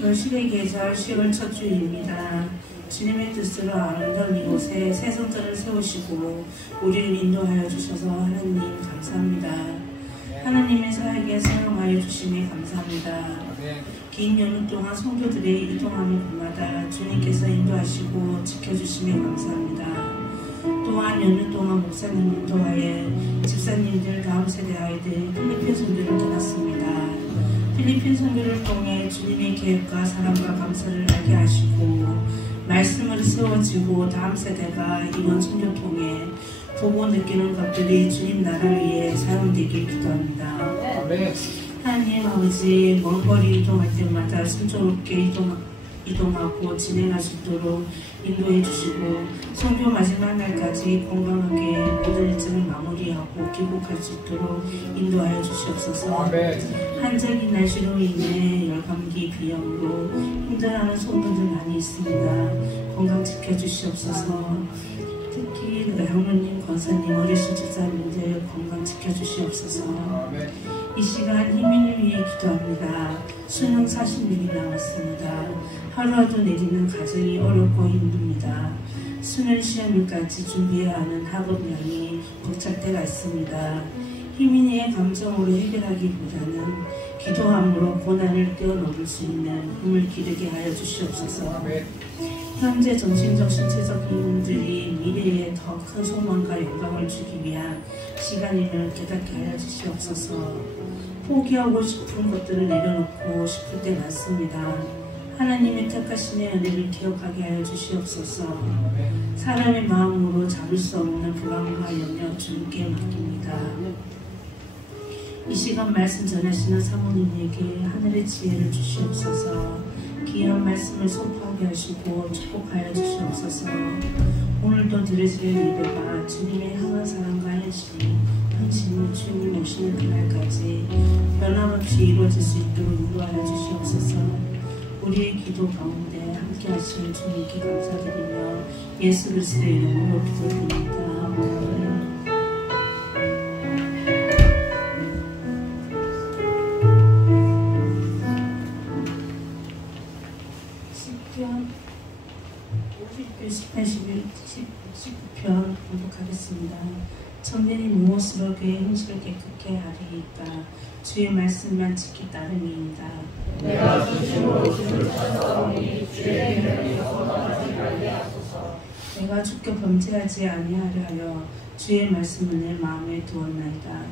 결실의 계절 10월 첫 주일입니다. 주님의 뜻으로 아름다운 이곳에 새 성전을 세우시고 우리를 인도하여 주셔서 하나님 감사합니다. 하나님의 사역에 사용하여 주심에 감사합니다. 긴 연휴 동안 성도들의 이동하는 곳마다 주님께서 인도하시고 지켜주심에 감사합니다. 또한 연휴 동안 목사님 인도하에 집사님들 다음 세대 아이들 필리핀 선교를 떠났습니다. 필리핀 선교를 통해 주님의 계획과 사랑과 감사를 알게 하시고 말씀을 세워지고 다음 세대가 이번 선교 통해 보고 느끼는 것들이 주님 나라를 위해 사용되길 기도합니다. 하나님 아버지, 먼 거리 이동할 때마다 순조롭게 이동하고 진행할 수 있도록 인도해 주시고 선교 마지막 날까지 건강하게 모든 일정을 마무리하고 귀국할 수 있도록 인도하여 주시옵소서. 한적인 날씨로 인해 열감기 비염으로 힘들어하는 성도들 많이 있습니다. 건강 지켜주시옵소서. 특히 장로님, 권사님, 어르신 집사님들 건강 지켜주시옵소서. 이 시간 희민을 위해 기도합니다. 수능 40일이 남았습니다. 하루하루 내리는 과정이 어렵고 힘듭니다. 수능 시험일까지 준비해야 하는 학업량이 벅찰 때가 있습니다. 희민의 감정으로 해결하기보다는 기도함으로 고난을 뛰어넘을 수 있는 힘을 기르게 하여 주시옵소서. 현재 정신적, 신체적 힘들이 미래에 더 큰 소망과 영광을 주기 위한 시간임을 깨닫게 하여 주시옵소서. 포기하고 싶은 것들을 내려놓고 싶을 때 많습니다. 하나님의 택하심의 은혜를 기억하게 하여 주시옵소서. 사람의 마음으로 잡을 수 없는 불안과 염려 주님께 맡깁니다. 이 시간 말씀 전하시는 사모님에게 하늘의 지혜를 주시옵소서. 귀한 말씀을 선포하게 하시고 축복하여 주시옵소서. 오늘도 드려지는 예배가 주님의 향한 사랑과 헌신이 주님 오시는 그날까지 변함없이 이루어질 수 있도록 인도하여 주시옵소서. 우리의 기도 가운데 함께 하시는 주님께 감사드리며 예수 그리스도의 이름으로 기도드립니다. 시편 19편 공독하겠습니다. 천민이 무엇으로 그의 행실을 깨끗게 하리이까? 주의 말씀만 지키 따름이니이다. 내가 진심으로 주를 찾아오니 주의 이름이 소망하지 말게 하소서. 내가 주께 범죄하지 아니하려 하여 주의 말씀을 내 마음에 두었나이다.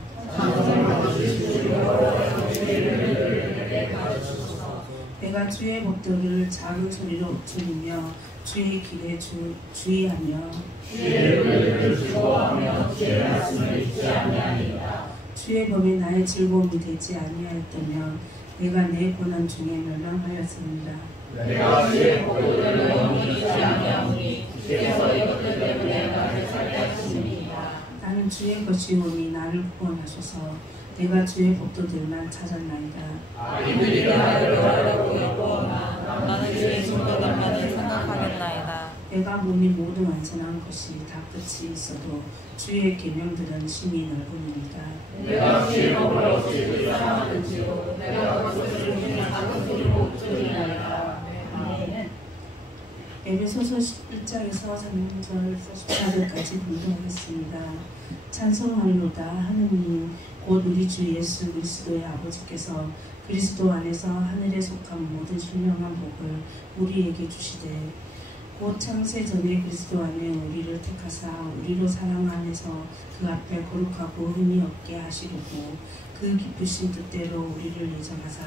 내가 주의 법도를 작은 소리로 들으며 주의 길에 주의하며 주의 의를 즐거워하며 주의 말씀을 잊지 아니하리이다. 주의 법이 나의 즐거움이 되지 아니하였다면 내가 내 고난 중에 멸망하였습니다. 내가 주의 법도를 영원히 잊지 아니하오니 주께서 이것들 때문에 나를 살게 하시니이다. 나는 주의 것이오니 나를 구원하소서. 내가 주의 법도들만 찾았나이다. 이들이 나를 하려고 했거나 나는 주의 증거들만을 생각하겠나이다. 내가 몸이 모두 완전한 것이 다 끝이 있어도 주의 계명들은 심히 넓음이니이다. 내가 주의 법을 어찌 사랑하는지요. 내가 그것을 중에 작은 소리로 들으나이다. 아멘. 에베소서 1장에서 3절 14절까지 공부하겠습니다. 찬송하노다. 하느님 곧 우리 주 예수 그리스도의 아버지께서 그리스도 안에서 하늘에 속한 모든 신령한 복을 우리에게 주시되 곧 창세 전에 그리스도 안에 우리를 택하사 우리로 사랑 안에서 그 앞에 거룩하고 흠이 없게 하시려고 그 기쁘신 뜻대로 우리를 예정하사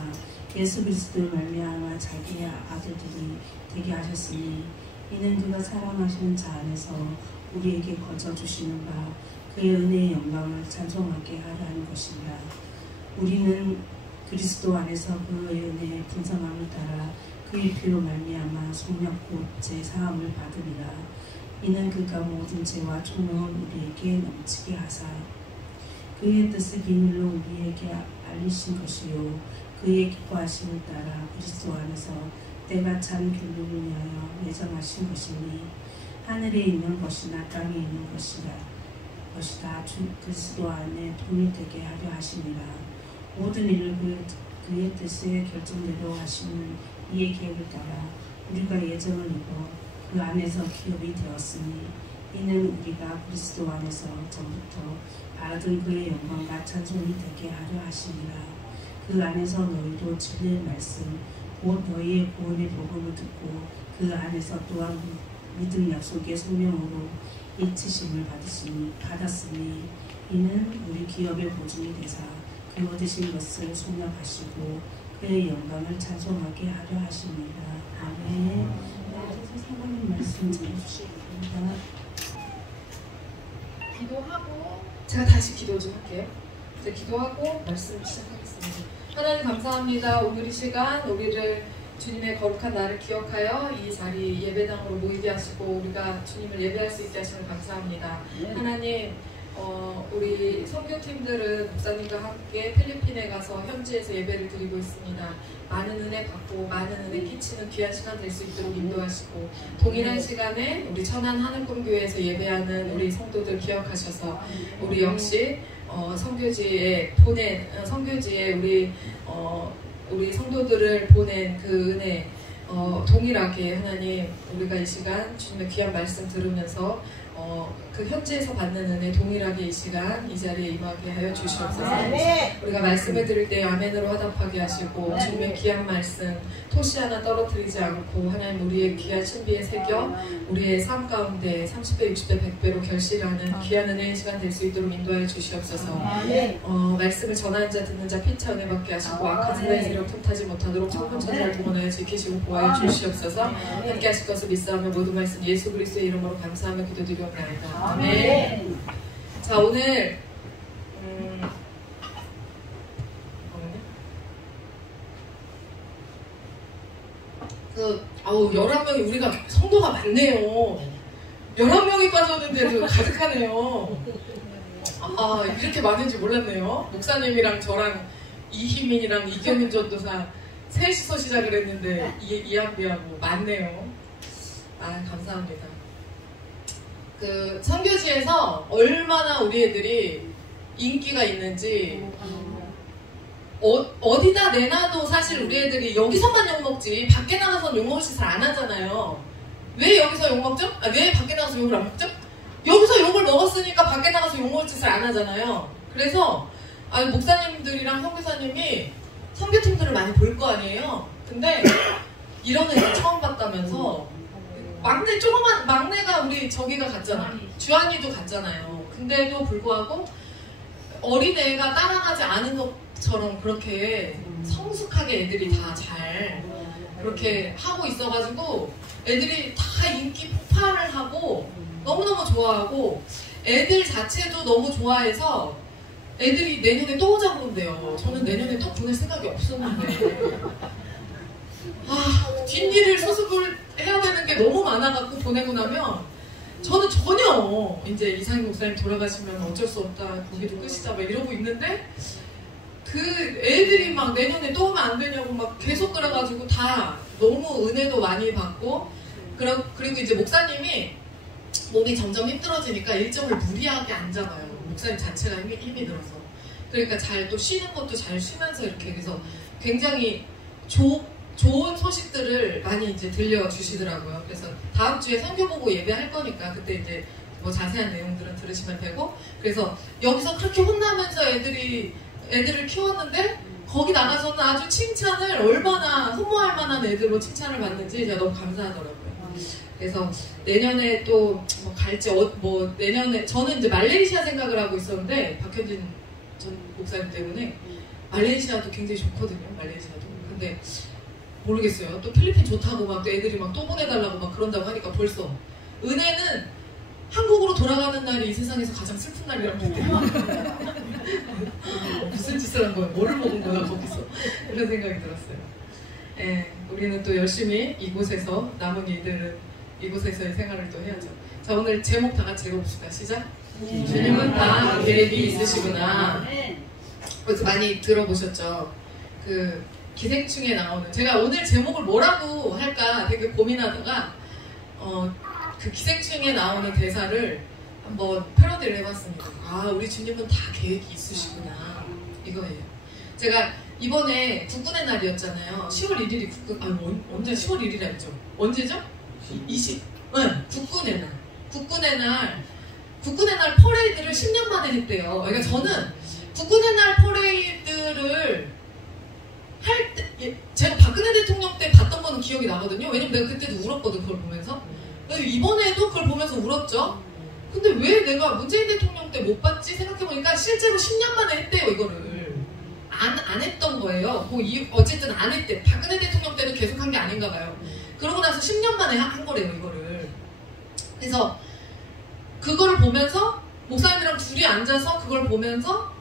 예수 그리스도를 말미암아 자기의 아들들이 되게 하셨으니 이는 그가 사랑하시는 자 안에서 우리에게 거저 주시는 바 그의 은혜의 영광을 찬송하게 하라는 것이니라. 우리는 그리스도 안에서 그의 은혜의 풍성함을 따라 그의 피로 말미암아 속력 곧 제사함을 받으리라. 이는 그가 모든 죄와 총명을 우리에게 넘치게 하사 그의 뜻을 비밀로 우리에게 알리신 것이요 그의 기뻐하심을 따라 그리스도 안에서 때가 찬 결론을 위하여 예정하신 것이니 하늘에 있는 것이나 땅에 있는 것이다 주 그리스도 안에 통일되게 하려 하시니라. 모든 일을 그의 뜻에 결정대로 하시는 이의 계획을 따라 우리가 예정을 이루어 그 안에서 기업이 되었으니 이는 우리가 그리스도 안에서 전부터 바라던 그의 영광과 찬송이 되게 하려 하심이라. 그 안에서 너희도 진리의 말씀 곧 너희의 구원의 복음을 듣고 그 안에서 또한 믿음 약속의 성령으로 잊히심을 받았으니 이는 우리 기업의 보증이 되사 그 얻으신 것을 속납하시고 그의 영광을 찬송하게 하려 하십니다. 아멘. 사모님 말씀 들어주시겠습니다. 기도하고 제가 다시 기도 좀 할게요. 이제 기도하고 말씀 시작하겠습니다. 하나님 감사합니다. 오늘 이 시간 우리를 주님의 거룩한 날을 기억하여 이 자리 예배당으로 모이게 하시고 우리가 주님을 예배할 수 있게 하시는 감사합니다. 하나님 우리 선교팀들은 목사님과 함께 필리핀에 가서 현지에서 예배를 드리고 있습니다. 많은 은혜 받고 많은 은혜 끼치는 귀한 시간 될 수 있도록 인도하시고 동일한 시간에 우리 천안 하늘꿈교회에서 예배하는 우리 성도들 기억하셔서 우리 역시 선교지에 우리 성도들을 보낸 그 은혜 동일하게 하나님 우리가 이 시간 주님의 귀한 말씀 들으면서 그 현지에서 받는 은혜 동일하게 이 시간 이 자리에 임하게 하여 주시옵소서. 우리가 말씀을 들을 때 아멘으로 화답하게 하시고 주님의 귀한 말씀 토시 하나 떨어뜨리지 않고 하나님 우리의 귀한 신비에 새겨 우리의 삶 가운데 30배, 60배, 100배로 결실하는 귀한 은혜의 시간 될 수 있도록 인도하여 주시옵소서. 말씀을 전하는 자 듣는 자 피차 은혜 받게 하시고 악한 사단의 세력 틈타지 못하도록 천군천사를 동원하여 지키시고 보호하여 주시옵소서. 함께 하실 것을 믿사하며 모든 말씀 예수 그리스도의 이름으로 감사하며 기도드리옵나이다. 아멘. 자 오늘 그 11명이 우리가 성도가 많네요. 11명이 빠졌는데도 가득하네요. 이렇게 많은지 몰랐네요. 목사님이랑 저랑 이희민이랑 이경민 전도사 셋이서 시작을 했는데 이한비하고 많네요. 감사합니다. 그 선교지에서 얼마나 우리 애들이 인기가 있는지 어디다 내놔도 사실 우리 애들이 여기서만 욕먹지 밖에 나가서는 욕먹을 짓을 안 하잖아요. 왜 여기서 욕먹죠? 왜 밖에 나가서 욕을 안 먹죠? 여기서 욕을 먹었으니까 밖에 나가서 욕먹을 짓을 안 하잖아요. 그래서 목사님들이랑 선교사님이 선교팀들을 많이 볼 거 아니에요. 근데 이런 애들 처음 봤다면서 막내가 우리 저기가 갔잖아. 주한이도 갔잖아요. 근데도 불구하고 어린애가 따라가지 않은 것처럼 그렇게 성숙하게 애들이 다 잘 그렇게 하고 있어가지고 애들이 다 인기 폭발을 하고 너무너무 좋아하고 애들 자체도 너무 좋아해서 애들이 내년에 또 오자고 온대요. 저는 내년에 또 보낼 생각이 없었는데 뒷일을 수습을 해야 되는 게 너무 많아갖고 보내고 나면 저는 전혀 이제 이상희 목사님 돌아가시면 어쩔 수 없다 거기도 끝이자 막 이러고 있는데 그 애들이 막 내년에 또 오면 안 되냐고 막 계속 그래가지고 다 너무 은혜도 많이 받고 그리고 이제 목사님이 몸이 점점 힘들어지니까 일정을 무리하게 안 잡아요. 목사님 자체가 힘이 들어서 그러니까 잘 또 쉬는 것도 잘 쉬면서 이렇게 해서 굉장히 좋은 소식들을 많이 이제 들려주시더라고요. 그래서 다음 주에 선교 보고 예배할 거니까 그때 이제 뭐 자세한 내용들은 들으시면 되고 그래서 여기서 그렇게 혼나면서 애들을 키웠는데 거기 나가서는 아주 칭찬을 얼마나 흠모할 만한 애들로 칭찬을 받는지 제가 너무 감사하더라고요. 그래서 내년에 또 뭐 갈지 내년에 저는 이제 말레이시아 생각을 하고 있었는데 박현진 전 목사님 때문에 말레이시아도 굉장히 좋거든요. 말레이시아도. 근데 모르겠어요. 또 필리핀 좋다고 막 애들이 막 또 보내달라고 막 그런다고 하니까 벌써 은혜는 한국으로 돌아가는 날이 이 세상에서 가장 슬픈 날이라고 했대요. 무슨 짓을 한 거야? 뭐를 먹은 거야 거기서? 이런 생각이 들었어요. 우리는 또 열심히 이곳에서 남은 이들은 이곳에서의 생활을 또 해야죠. 자 오늘 제목 다 같이 읽어봅시다. 시작. 주님은 다 계획이 있으시구나. 그래서 많이 들어보셨죠? 그 기생충에 나오는 제가 오늘 제목을 뭐라고 할까 되게 고민하다가 그 기생충에 나오는 대사를 한번 패러디를 해봤습니다. 우리 주님은 다 계획이 있으시구나 이거예요. 제가 이번에 국군의 날이었잖아요. 10월 1일이 국군, 언제 10월 1일 했죠? 언제죠? 20. 네, 국군의 날. 국군의 날 퍼레이드를 10년 만에 했대요. 그러니까 저는 국군의 날 퍼레이드를 할 때, 제가 박근혜 대통령 때 봤던 거는 기억이 나거든요. 왜냐면 내가 그때도 울었거든, 그걸 보면서. 이번에도 그걸 보면서 울었죠. 근데 왜 내가 문재인 대통령 때 못 봤지 생각해보니까 실제로 10년 만에 했대요, 이거를. 안 했던 거예요. 어쨌든 안 했대. 박근혜 대통령 때도 계속 한 게 아닌가 봐요. 그러고 나서 10년 만에 한 거래요, 이거를. 그래서 그걸 보면서 목사님이랑 둘이 앉아서 그걸 보면서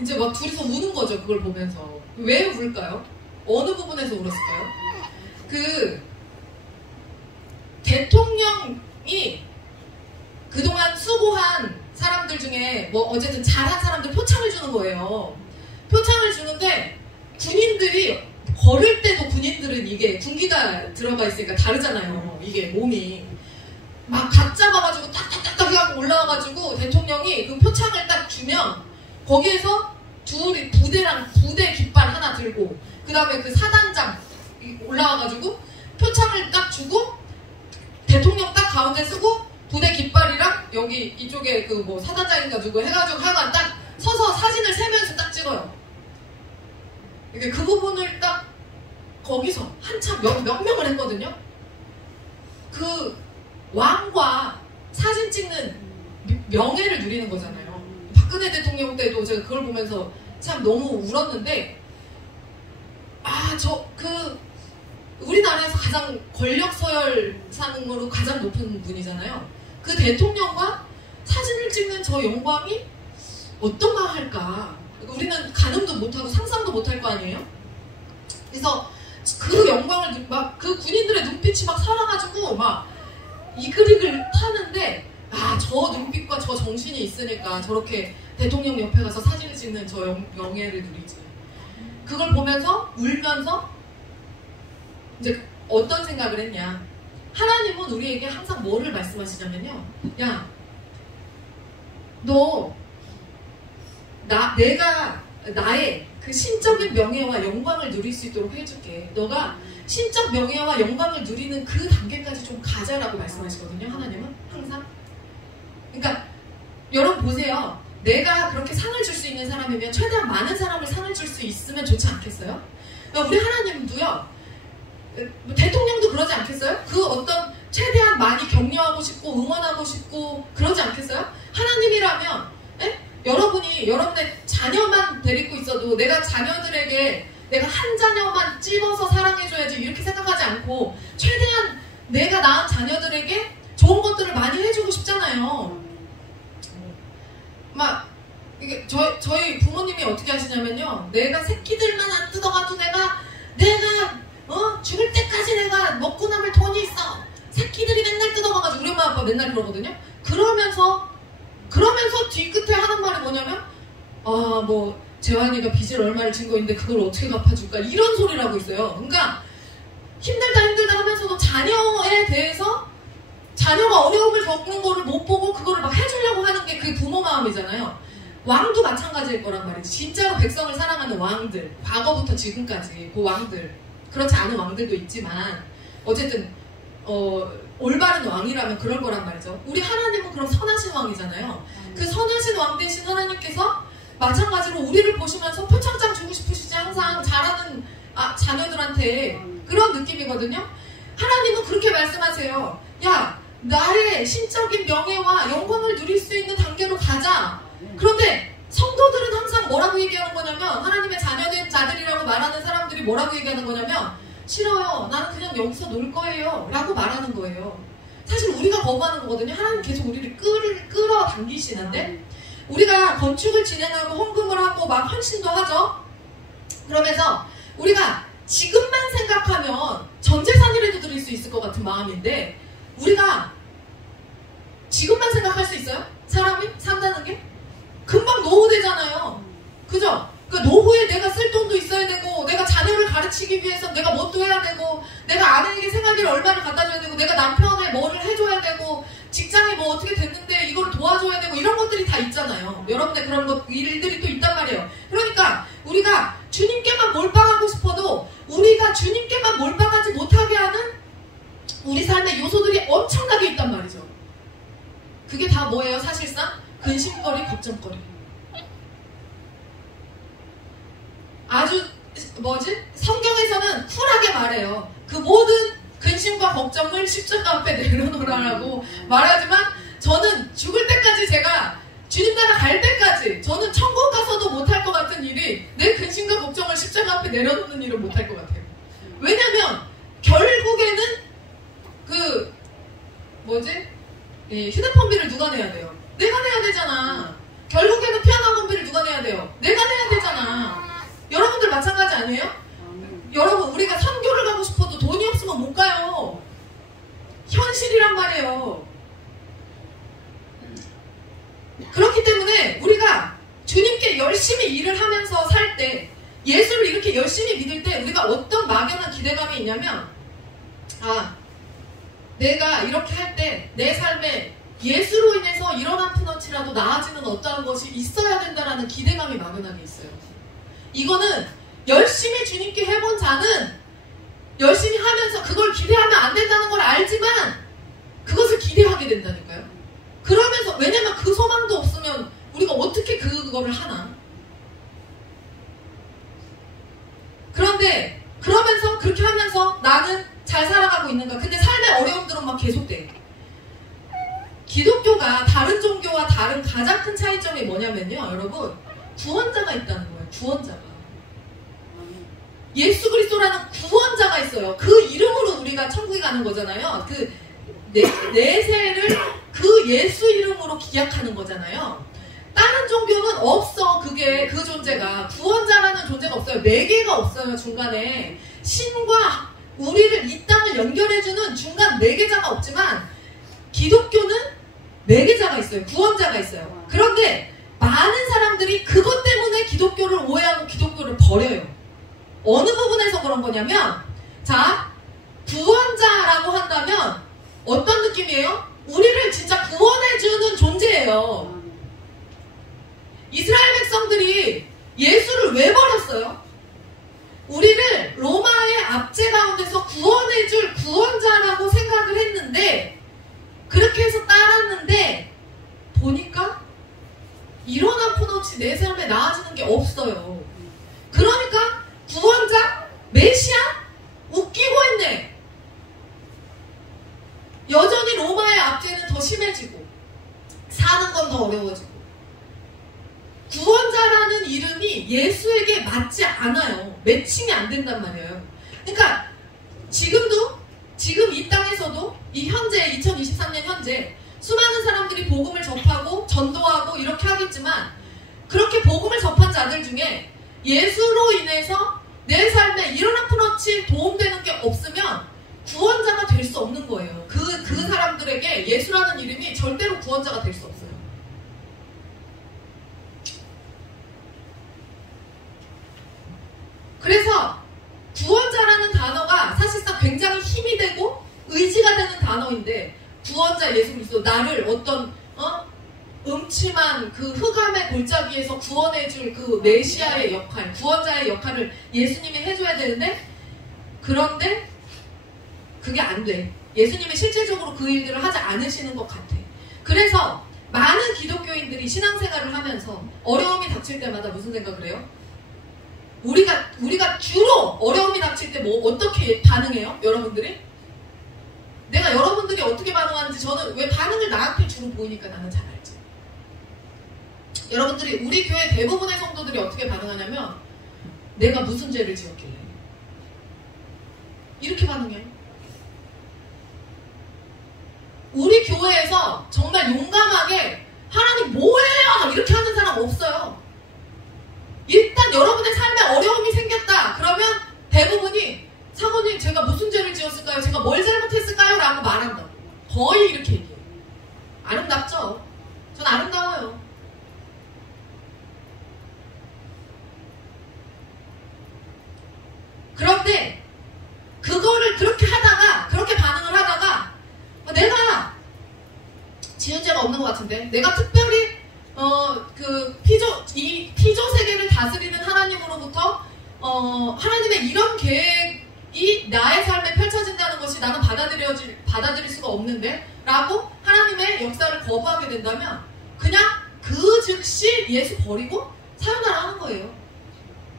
이제 막 둘이서 우는 거죠. 그걸 보면서. 왜 울까요? 어느 부분에서 울었을까요? 그 대통령이 그동안 수고한 사람들 중에 뭐 어쨌든 잘한 사람들 표창을 주는 거예요. 표창을 주는데 군인들이 걸을 때도 군인들은 이게 군기가 들어가 있으니까 다르잖아요. 이게 몸이 막 각 잡아가지고 딱딱딱딱 해갖고 올라와가지고 대통령이 그 표창을 딱 주면 거기에서 둘이 부대 깃발 하나 들고 그 다음에 그 사단장 올라와가지고 표창을 딱 주고 대통령 딱 가운데 쓰고 부대 깃발이랑 여기 이쪽에 그 뭐 사단장인가 누구 해가지고 하여간 딱 서서 사진을 세면서 딱 찍어요. 그 부분을 딱 거기서 한참 몇 명을 했거든요. 그 왕과 사진 찍는 명예를 누리는 거잖아요. 박근혜 대통령 때도 제가 그걸 보면서 참 너무 울었는데 우리나라에서 가장 권력 서열상으로 가장 높은 분이잖아요. 그 대통령과 사진을 찍는 저 영광이 어떤가 할까. 우리는 가늠도 못하고 상상도 못할 거 아니에요. 그래서 그 영광을 막 그 군인들의 눈빛이 막 살아가지고 막 이글이글 타는데 저 눈빛과 저 정신이 있으니까 저렇게 대통령 옆에 가서 사진을 찍는 저 명예를 누리지. 그걸 보면서 울면서 이제 어떤 생각을 했냐. 하나님은 우리에게 항상 뭐를 말씀하시냐면요. 야, 내가 나의 그 신적인 명예와 영광을 누릴 수 있도록 해줄게. 너가 신적 명예와 영광을 누리는 그 단계까지 좀 가자라고 말씀하시거든요. 하나님은 항상. 그러니까 여러분 보세요. 내가 그렇게 상을 줄 수 있는 사람이면 최대한 많은 사람을 상을 줄 수 있으면 좋지 않겠어요? 그러니까 우리 하나님도요. 대통령도 그러지 않겠어요? 그 어떤 최대한 많이 격려하고 싶고 응원하고 싶고 그러지 않겠어요? 하나님이라면 여러분이 여러분의 자녀만 데리고 있어도 내가 자녀들에게 내가 한 자녀만 찝어서 사랑해줘야지 이렇게 생각하지 않고 최대한 내가 낳은 자녀들에게 좋은 것들을 많이 해주고 싶잖아요. 막 이게 저희 부모님이 어떻게 하시냐면요. 내가 새끼들만 안 뜯어가도 내가 죽을 때까지 내가 먹고 남을 돈이 있어. 새끼들이 맨날 뜯어가가지고 우리 엄마 아빠 맨날 그러거든요. 그러면서 뒤끝에 하는 말이 뭐냐면 뭐 재환이가 빚을 얼마를 진 거 있는데 그걸 어떻게 갚아줄까 이런 소리를 하고 있어요. 그러니까 힘들다 하면서도 자녀에 대해서 자녀가 어려움을 겪는 거를 못 보고 그거를 막 해주려고 하는 게 그게 부모 마음이잖아요. 왕도 마찬가지일 거란 말이지. 진짜로 백성을 사랑하는 왕들, 과거부터 지금까지 그 왕들, 그렇지 않은 왕들도 있지만 어쨌든 올바른 왕이라면 그럴 거란 말이죠. 우리 하나님은 그럼 선하신 왕이잖아요. 그 선하신 왕 대신 하나님께서 마찬가지로 우리를 보시면서 표창장 주고 싶으시지. 항상 잘하는 자녀들한테 그런 느낌이거든요. 하나님은 그렇게 말씀하세요. 야, 나의 신적인 명예와 영광을 누릴 수 있는 단계로 가자. 그런데 성도들은 항상 뭐라고 얘기하는 거냐면, 하나님의 자녀된 자들이라고 말하는 사람들이 뭐라고 얘기하는 거냐면, 싫어요. 나는 그냥 여기서 놀 거예요. 라고 말하는 거예요. 사실 우리가 거부하는 거거든요. 하나님 계속 우리를 끌어당기시는데, 우리가 건축을 진행하고 헌금을 하고 막 헌신도 하죠. 그러면서 우리가 지금만 생각하면 전 재산이라도 드릴 수 있을 것 같은 마음인데, 우리가 지금만 생각할 수 있어요? 사람이 산다는 게? 금방 노후되잖아요. 그죠? 그러니까 노후에 내가 쓸 돈도 있어야 되고, 내가 자녀를 가르치기 위해서 내가 뭣도 해야 되고, 내가 아내에게 생활비를 얼마를 갖다 줘야 되고, 내가 남편에 뭐를 해줘야 되고, 직장이 뭐 어떻게 됐는데 이거를 도와줘야 되고, 이런 것들이 다 있잖아요. 여러분들 그런 일들이 또 있단 말이에요. 그러니까 우리가 우리가 주님께만 몰빵하지 못하게 하는 우리 삶의 요소들이 엄청나게 있단 말이죠. 그게 다 뭐예요? 사실상 근심거리, 걱정거리. 아주 성경에서는 쿨하게 말해요. 그 모든 근심과 걱정을 십자가 앞에 내려놓으라고 말하지만 저는 죽을 때까지, 제가 주님 나라 갈 때까지 저는 천국 가서도 못할 것 같은 일이 내 근심과 걱정을 십자가 앞에 내려놓는 일을 못할 것 같아요. 왜냐면 결국에는 휴대폰비를 누가 내야 돼요? 내가 내야 되잖아. 결국에는 피아노 학원비를 누가 내야 돼요? 내가 내야 되잖아. 여러분들 마찬가지 아니에요? 여러분, 우리가 선교를 가고 싶어도 돈이 없으면 못 가요. 현실이란 말이에요. 그렇기 때문에 우리가 주님께 열심히 일을 하면서 살 때, 예수를 이렇게 열심히 믿을 때 우리가 어떤 막연한 기대감이 있냐면, 내가 이렇게 할 때 내 삶에 예수로 인해서 이런 한 푼어치라도 나아지는 어떠한 것이 있어야 된다라는 기대감이 막연하게 있어요. 이거는 열심히 주님께 해본 자는 열심히 하면서 그걸 기대하면 안 된다는 걸 알지만 그것을 기대하게 된다니까요. 그러면서, 왜냐면 그 소망도 없으면 우리가 어떻게 그거를 하나. 그런데 그러면서 그렇게 하면서 나는 잘 살아가고 있는가? 근데 삶의 어려움들은 막 계속돼. 기독교가 다른 종교와 다른 가장 큰 차이점이 뭐냐면요, 여러분, 구원자가 있다는 거예요. 구원자가. 예수 그리스도라는 구원자가 있어요. 그 이름으로 우리가 천국에 가는 거잖아요. 그 내세를 그 예수 이름으로 기약하는 거잖아요. 다른 종교는 없어. 그 존재가. 구원자라는 존재가 없어요. 매개가 없어요. 중간에 신과 우리를, 이 땅을 연결해주는 중간 매개자가 없지만 기독교는 매개자가 있어요. 구원자가 있어요. 그런데 많은 사람들이 그것 때문에 기독교를 오해하고 기독교를 버려요. 어느 부분에서 그런 거냐면, 자, 구원자라고 한다면 어떤 느낌이에요? 우리를 진짜 구원해주는 존재예요. 이스라엘 백성들이 예수를 왜 버렸어요? 우리를 로마의 압제 가운데서 구원해줄 구원자라고 생각을 했는데, 그렇게 해서 따랐는데 보니까 이런 한 푼어치 내 삶에 나아지는 게 없어요. 그러니까 구원자? 메시아? 웃기고 있네. 여전히 로마의 압제는 더 심해지고 사는 건 더 어려워지고, 구원자라는 이름이 예수에게 맞지 않아요. 매칭이 안 된단 말이에요. 그러니까 지금 이 땅에서도 이 현재 2023년 현재 수많은 사람들이 복음을 접하고 전도하고 이렇게 하겠지만, 그렇게 복음을 접한 자들 중에 예수로 인해서 내 삶에 이런 한 푼어치 도움되는 게 없으면 구원자가 될 수 없는 거예요. 그 사람들에게 예수라는 이름이 절대로 구원자가 될 수 없어요. 그래서 구원자라는 단어가 사실상 굉장히 힘이 되고 의지가 되는 단어인데, 구원자 예수 그리스도, 나를 어떤 음침한 그 흑암의 골짜기에서 구원해줄 그 메시아의 역할, 구원자의 역할을 예수님이 해줘야 되는데, 그런데 그게 안 돼. 예수님이 실질적으로 그 일들을 하지 않으시는 것 같아. 그래서 많은 기독교인들이 신앙생활을 하면서 어려움이 닥칠 때마다 무슨 생각을 해요? 우리가 주로 어려움이 닥칠 때 어떻게 반응해요? 여러분들이? 내가 여러분들이 어떻게 반응하는지, 저는 왜 반응을 나한테 주로 보이니까 나는 잘 알지. 여러분들이, 우리 교회 대부분의 성도들이 어떻게 반응하냐면, 내가 무슨 죄를 지었길래 이렇게 반응해요. 우리 교회에서 정말 용감하게 하나님 뭐예요? 이렇게 하는 사람 없어요. 일단 여러분의 삶에 어려움이 생겼다 그러면 대부분이, 사모님 제가 무슨 죄를 지었을까요? 제가 뭘 잘못했을까요? 라고 말한다고. 거의 이렇게 얘기해요. 아름답죠? 전 아름다워요. 그런데 그거를 그렇게 반응을 하다가 내가 지은 죄가 없는 것 같은데, 내가 특별히 이 피조 세계를 다스리는 하나님으로부터 하나님의 이런 계획 이 나의 삶에 펼쳐진다는 것이 나는 받아들일 수가 없는데? 라고 하나님의 역사를 거부하게 된다면 그냥 그 즉시 예수 버리고 사요나라 하는 거예요.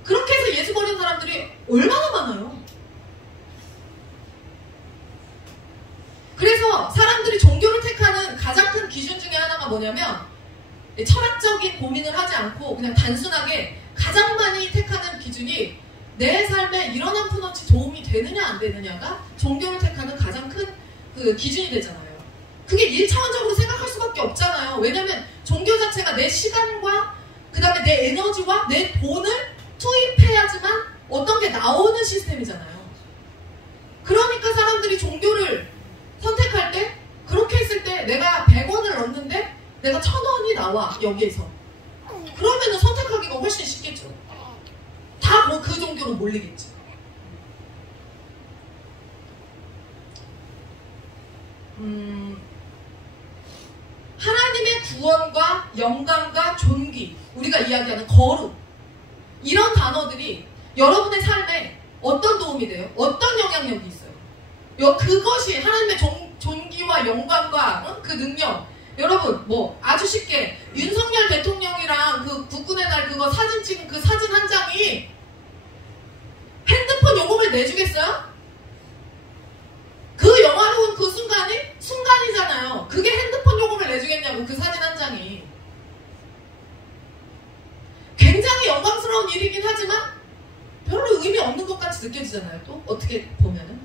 그렇게 해서 예수 버리는 사람들이 얼마나 많아요. 그래서 사람들이 종교를 택하는 가장 큰 기준 중에 하나가 뭐냐면 철학적인 고민을 하지 않고 그냥 단순하게 가장 많이 택하는 기준이 내 삶에 이런 한 푼어치 도움이 되느냐 안 되느냐가 종교를 택하는 가장 큰 그 기준이 되잖아요. 그게 1차원적으로 생각할 수밖에 없잖아요. 왜냐면 종교 자체가 내 시간과 그 다음에 내 에너지와 내 돈을 투입해야지만 어떤 게 나오는 시스템이잖아요. 그러니까 사람들이 종교를 선택할 때 그렇게 했을 때 내가 100원을 넣는데 내가 1000원이 나와 여기에서 그러면은 선택하기가 훨씬 쉽겠죠. 다 뭐 그 종교로 몰리겠지. 하나님의 구원과 영광과 존귀, 우리가 이야기하는 거룩, 이런 단어들이 여러분의 삶에 어떤 도움이 돼요? 어떤 영향력이 있어요? 그것이 하나님의 존귀와 영광과 그 능력. 여러분 뭐 아주 쉽게 윤석열 대통령이랑 그 국군의 날 그거 사진 찍은 그 사진 한 장이 핸드폰 요금을 내주겠어요? 그 영화로운 그 순간이잖아요. 그게 핸드폰 요금을 내주겠냐고. 그 사진 한 장이 굉장히 영광스러운 일이긴 하지만 별로 의미 없는 것 같이 느껴지잖아요. 또 어떻게 보면은.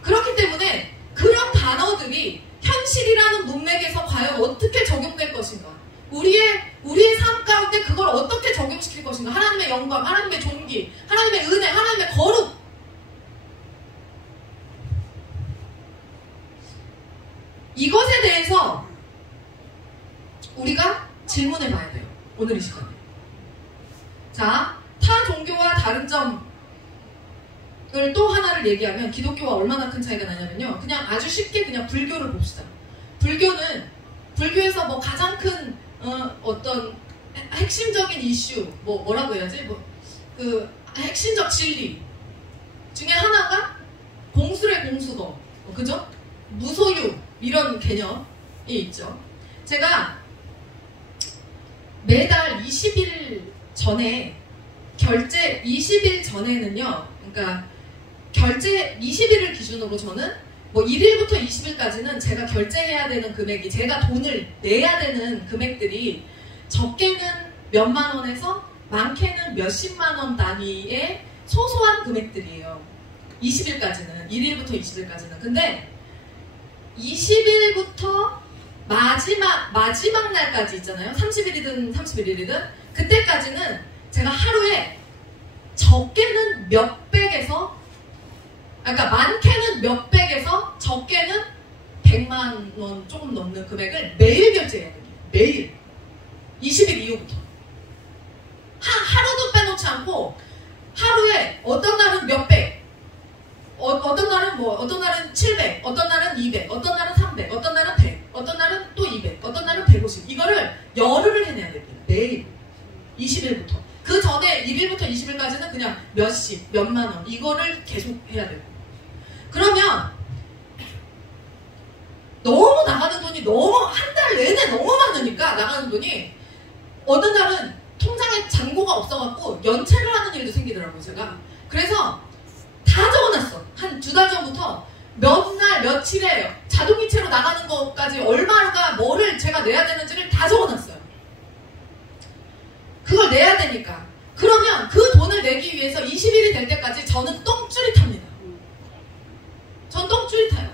그렇기 때문에 그런 단어들이 현실이라는 문맥에서 과연 어떻게 적용될 것인가, 우리의 삶 가운데 그걸 어떻게 적용시킬 것인가, 하나님의 영광, 하나님의 존귀, 하나님의 은혜, 하나님의 거룩, 이것에 대해서 우리가 질문해 봐야 돼요. 오늘 이 시간에. 자, 타 종교와 다른 점을 또 하나를 얘기하면 기독교와 얼마나 큰 차이가 나냐면요. 그냥 아주 쉽게 그냥 불교를 봅시다. 불교에서 뭐 가장 큰 어떤 핵심적인 이슈, 뭐라고 해야지? 그 핵심적 진리 중에 하나가 공수래 공수거, 그죠? 무소유, 이런 개념이 있죠. 제가 매달 20일 전에 20일 전에는요, 그러니까 결제 20일을 기준으로 저는 뭐 1일부터 20일까지는 제가 결제해야 되는 금액이, 제가 돈을 내야 되는 금액들이 적게는 몇만 원에서 많게는 몇십만 원 단위의 소소한 금액들이에요. 20일까지는, 1일부터 20일까지는. 근데 20일부터 마지막 날까지 있잖아요. 30일이든 31일이든 그때까지는 제가 하루에 적게는 몇백에서, 그러니까 많게는 몇백에서 적게는 100만 원 조금 넘는 금액을 매일 결제해야 돼요. 매일. 20일 이후부터. 하루도 빼놓지 않고 하루에 어떤 날은 몇백, 어떤 날은 700, 어떤 날은 200, 어떤 날은 300, 어떤 날은 100, 어떤 날은 또 200, 어떤 날은 150. 이거를 열흘을 해내야 됩니다. 매일. 20일부터. 그 전에 1일부터 20일까지는 그냥 몇십, 몇만 원 이거를 계속 해야 되고. 그러면 너무 나가는 돈이 한 달 내내 너무 많으니까 나가는 돈이 어느 날은 통장에 잔고가 없어갖고 연체를 하는 일도 생기더라고요. 제가. 그래서 다 적어놨어. 한 2달 전부터 몇 날 며칠에 자동이체로 나가는 것까지 얼마가 뭐를 제가 내야 되는지를 다 적어놨어요. 그걸 내야 되니까. 그러면 그 돈을 내기 위해서 20일이 될 때까지 저는 똥줄이 탑니다. 전 똥줄이 타요.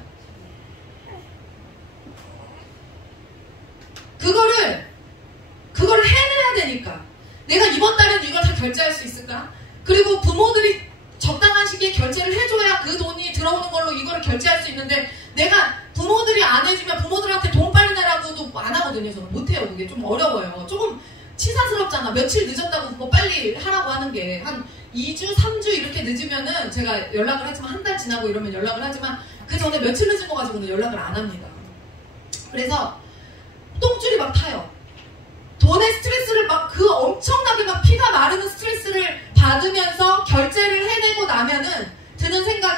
그거를 해내야 되니까. 내가 이번 달엔 이걸 다 결제할 수 있을까? 그리고 부모들이 적당한 시기에 결제를 해줘야 그 돈이 들어오는 걸로 이거를 결제할 수 있는데, 내가 부모들이 안 해주면 부모들한테 돈 빨리 내라고도 안 하거든요. 저는 못해요. 그게 좀 어려워요. 조금 치사스럽잖아. 며칠 늦었다고 그거 빨리 하라고 하는 게. 한 2주, 3주 이렇게 늦으면은 제가 연락을 하지만, 한 달 지나고 이러면 연락을 하지만 그 전에 며칠 늦은 거 가지고는 연락을 안 합니다. 그래서 똥줄이 막 타요. 돈의 스트레스를 그 엄청나게 피가 마르는 스트레스를 받으면서 결제를 해내고 나면은 드는 생각이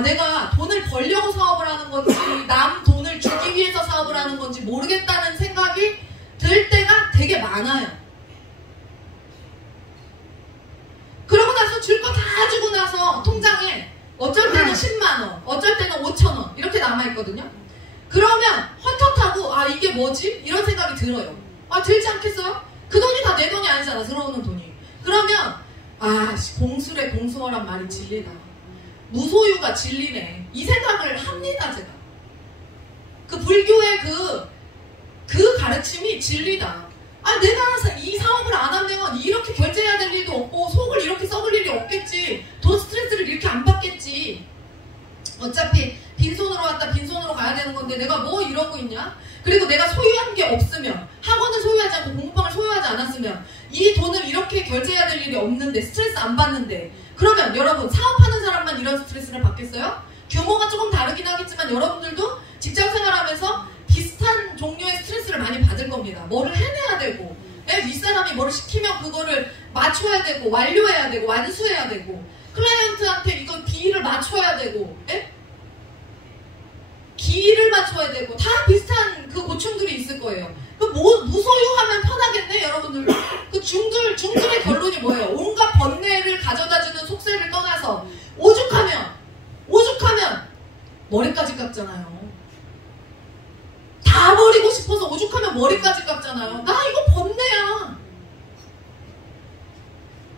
내가 돈을 벌려고 사업을 하는 건지 남 돈을 주기 위해서 사업을 하는 건지 모르겠다는 생각이 들 때가 되게 많아요. 그러고 나서 줄 거 다 주고 나서 통장에 어쩔 때는 10만원, 어쩔 때는 5천원 이렇게 남아있거든요. 그러면 헛헛하고 이게 뭐지? 이런 생각이 들어요. 들지 않겠어요? 그 돈이 다 내 돈이 아니잖아, 들어오는 돈이. 그러면 공수래 공수어란 말이 진리다. 무소유가 진리네. 이 생각을 합니다, 제가. 그 불교의 그 가르침이 진리다. 내가 이 사업을 안 하면 이렇게 결제해야 될 일도 없고 속을 이렇게 썩을 일이 없겠지. 돈 스트레스를 이렇게 안 받겠지. 어차피 빈손으로 왔다 빈손으로 가야 되는 건데 내가 뭐 이러고 있냐? 그리고 내가 소유한 게 없으면, 학원을 소유하지 않고 공부방을 소유하지 않았으면 이 돈을 이렇게 결제해야 될 일이 없는데 스트레스 안 받는데, 그러면 여러분 사업하는 사람만 이런 스트레스를 받겠어요? 규모가 조금 다르긴 하겠지만 여러분들도 직장생활하면서 비슷한 종류의 스트레스를 많이 받을 겁니다. 뭐를 해내야 되고, 윗사람이 뭐를 시키면 그거를 맞춰야 되고, 완료해야 되고, 완수해야 되고, 클라이언트한테 이거 비를 맞춰야 되고, 기를 맞춰야 되고, 다 비슷한 그 고충들이 있을 거예요. 무소유하면 편하겠네, 여러분들. 그 중들의 결론이 뭐예요? 온갖 번뇌를 가져다주는 속세를 떠나서 오죽하면 머리까지 깎잖아요. 다 버리고 싶어서 오죽하면 머리까지 깎잖아요. 나 이거 번뇌야.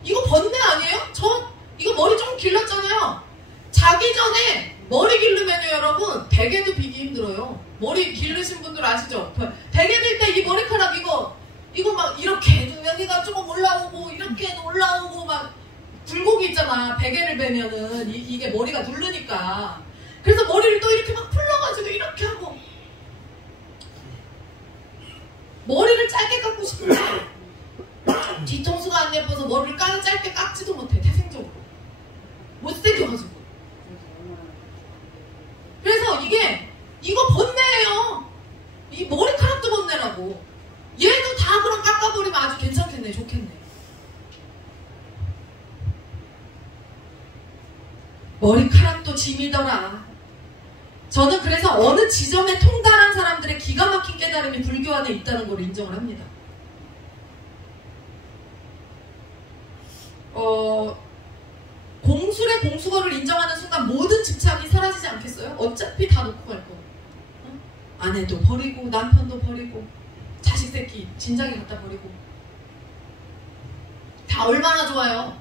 이거 번뇌 아니에요? 이거 머리 좀 길렀잖아요. 자기 전에 머리 기르면요, 여러분, 베개도 비기 힘들어요. 머리 기르신 분들 아시죠? 베개 빌 때 이 머리카락 이거 막 이렇게 여기가 조금 올라오고 이렇게 올라오고 막 굴곡이 있잖아. 베개를 베면은 이게 머리가 누르니까. 그래서 머리를 또 이렇게 막 풀러가지고 이렇게 하고, 머리를 짧게 깎고 싶은데 뒤통수가 안 예뻐서 머리를 짧게 깎지도 못해. 태생적으로 못생겨가지고. 그래서 이거 번뇌예요. 이 머리카락도 번뇌라고. 얘도 다 그럼 깎아버리면 아주 괜찮겠네, 좋겠네. 머리카락도 짐이더라. 저는 그래서 어느 지점에 통달한 사람들의 기가 막힌 깨달음이 불교 안에 있다는 걸 인정을 합니다. 공술의 공수거를 인정하는 순간 모든 집착이 사라지지 않겠어요? 어차피 다 놓고 갈 거. 아내도 버리고 남편도 버리고 자식 새끼 진작에 갖다 버리고. 다 얼마나 좋아요?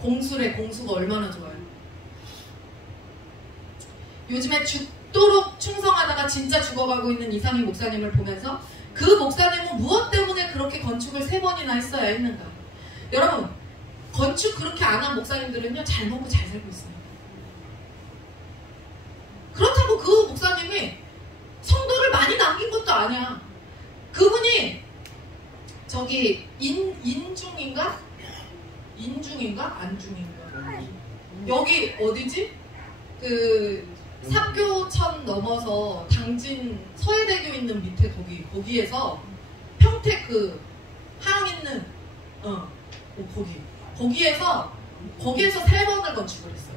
공술의 공수가 얼마나 좋아요? 요즘에 죽도록 충성하다가 진짜 죽어가고 있는 이상희 목사님을 보면서 그 목사님은 무엇 때문에 그렇게 건축을 3번이나 했어야 했는가? 여러분, 건축 그렇게 안 한 목사님들은요, 잘 먹고 잘 살고 있습니다. 그렇다고 그 목사님이 성도를 많이 남긴 것도 아니야. 그분이 저기 인중인가? 안중인가? 여기 어디지? 그 삼교천 넘어서 당진 서해대교 있는 밑에 거기에서 평택 그 항 있는 거기에서 3번을 건축을 했어요.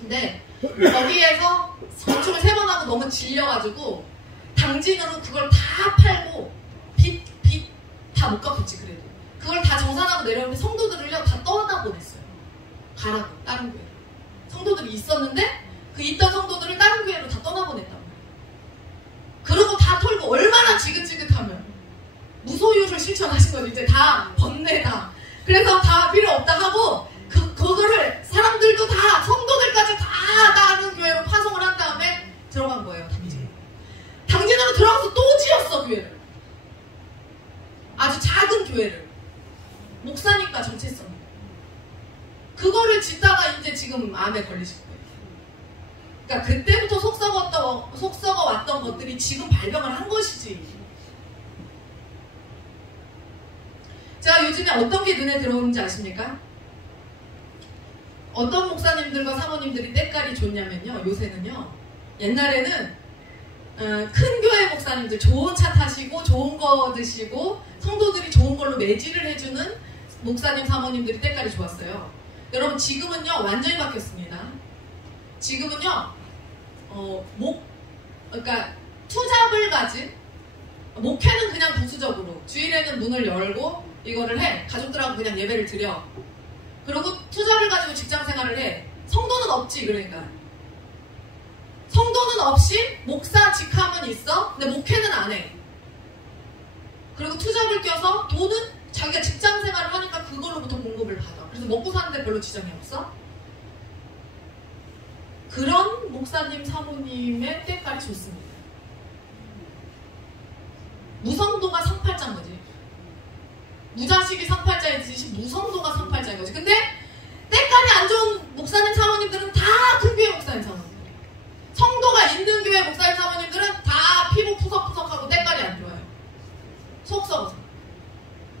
근데 거기에서 건축을 3번 하고 너무 질려가지고 당진으로 그걸 다 팔고 빚 다 못 갚았지. 그래도 그걸 다 정산하고 내려오는데 성도들을요 다 떠나보냈어요. 가라고, 다른 교회. 성도들이 있었는데 그 있던 성도들을 다른 교회로 다 떠나보냈단 말이에요. 그러고 다 털고 얼마나 지긋지긋하면 무소유를 실천하신 거죠. 이제 다 번뇌다. 그래서 다 필요 없다 하고 그거를 사람들도 다 성도들까지 다 다른 교회로 파송을 한 다음에 들어간 거예요. 당진으로 들어가서 또 지었어, 교회를. 아주 작은 교회를. 목사니까 정체성. 그거를 짓다가 이제 지금 암에 걸리신 거예요. 그러니까 그때부터 속썩어 왔던 것들이 지금 발병을 한 것이지. 제가 요즘에 어떤 게 눈에 들어오는지 아십니까? 어떤 목사님들과 사모님들이 때깔이 좋냐면요, 요새는요, 옛날에는 큰 교회 목사님들 좋은 차 타시고 좋은 거 드시고 성도들이 좋은 걸로 매질을 해주는 목사님 사모님들이 때깔이 좋았어요. 여러분, 지금은요 완전히 바뀌었습니다. 지금은요, 그러니까 투잡을 가진, 목회는 그냥 부수적으로 주일에는 문을 열고 이거를 해. 가족들하고 그냥 예배를 드려. 그리고 투잡을 가지고 직장 생활을 해. 성도는 없지. 그러니까 성도는 없이 목사 직함은 있어. 근데 목회는 안 해. 그리고 투잡을 껴서 돈은 자기가 직장 생활을 하니까 그걸로부터 공급을 받아. 그래서 먹고 사는데 별로 지장이 없어. 그런 목사님, 사모님의 때깔이 좋습니다. 무성도가 상팔자인 거지. 무자식이 상팔자이듯이 무성도가 상팔자인 거지. 근데 때깔이 안 좋은 목사님, 사모님들은 다 큰 교회 목사님, 사모님들. 성도가 있는 교회 목사님, 사모님들은 다 피부 푸석푸석하고 때깔이 안 좋아요. 속 썩어서.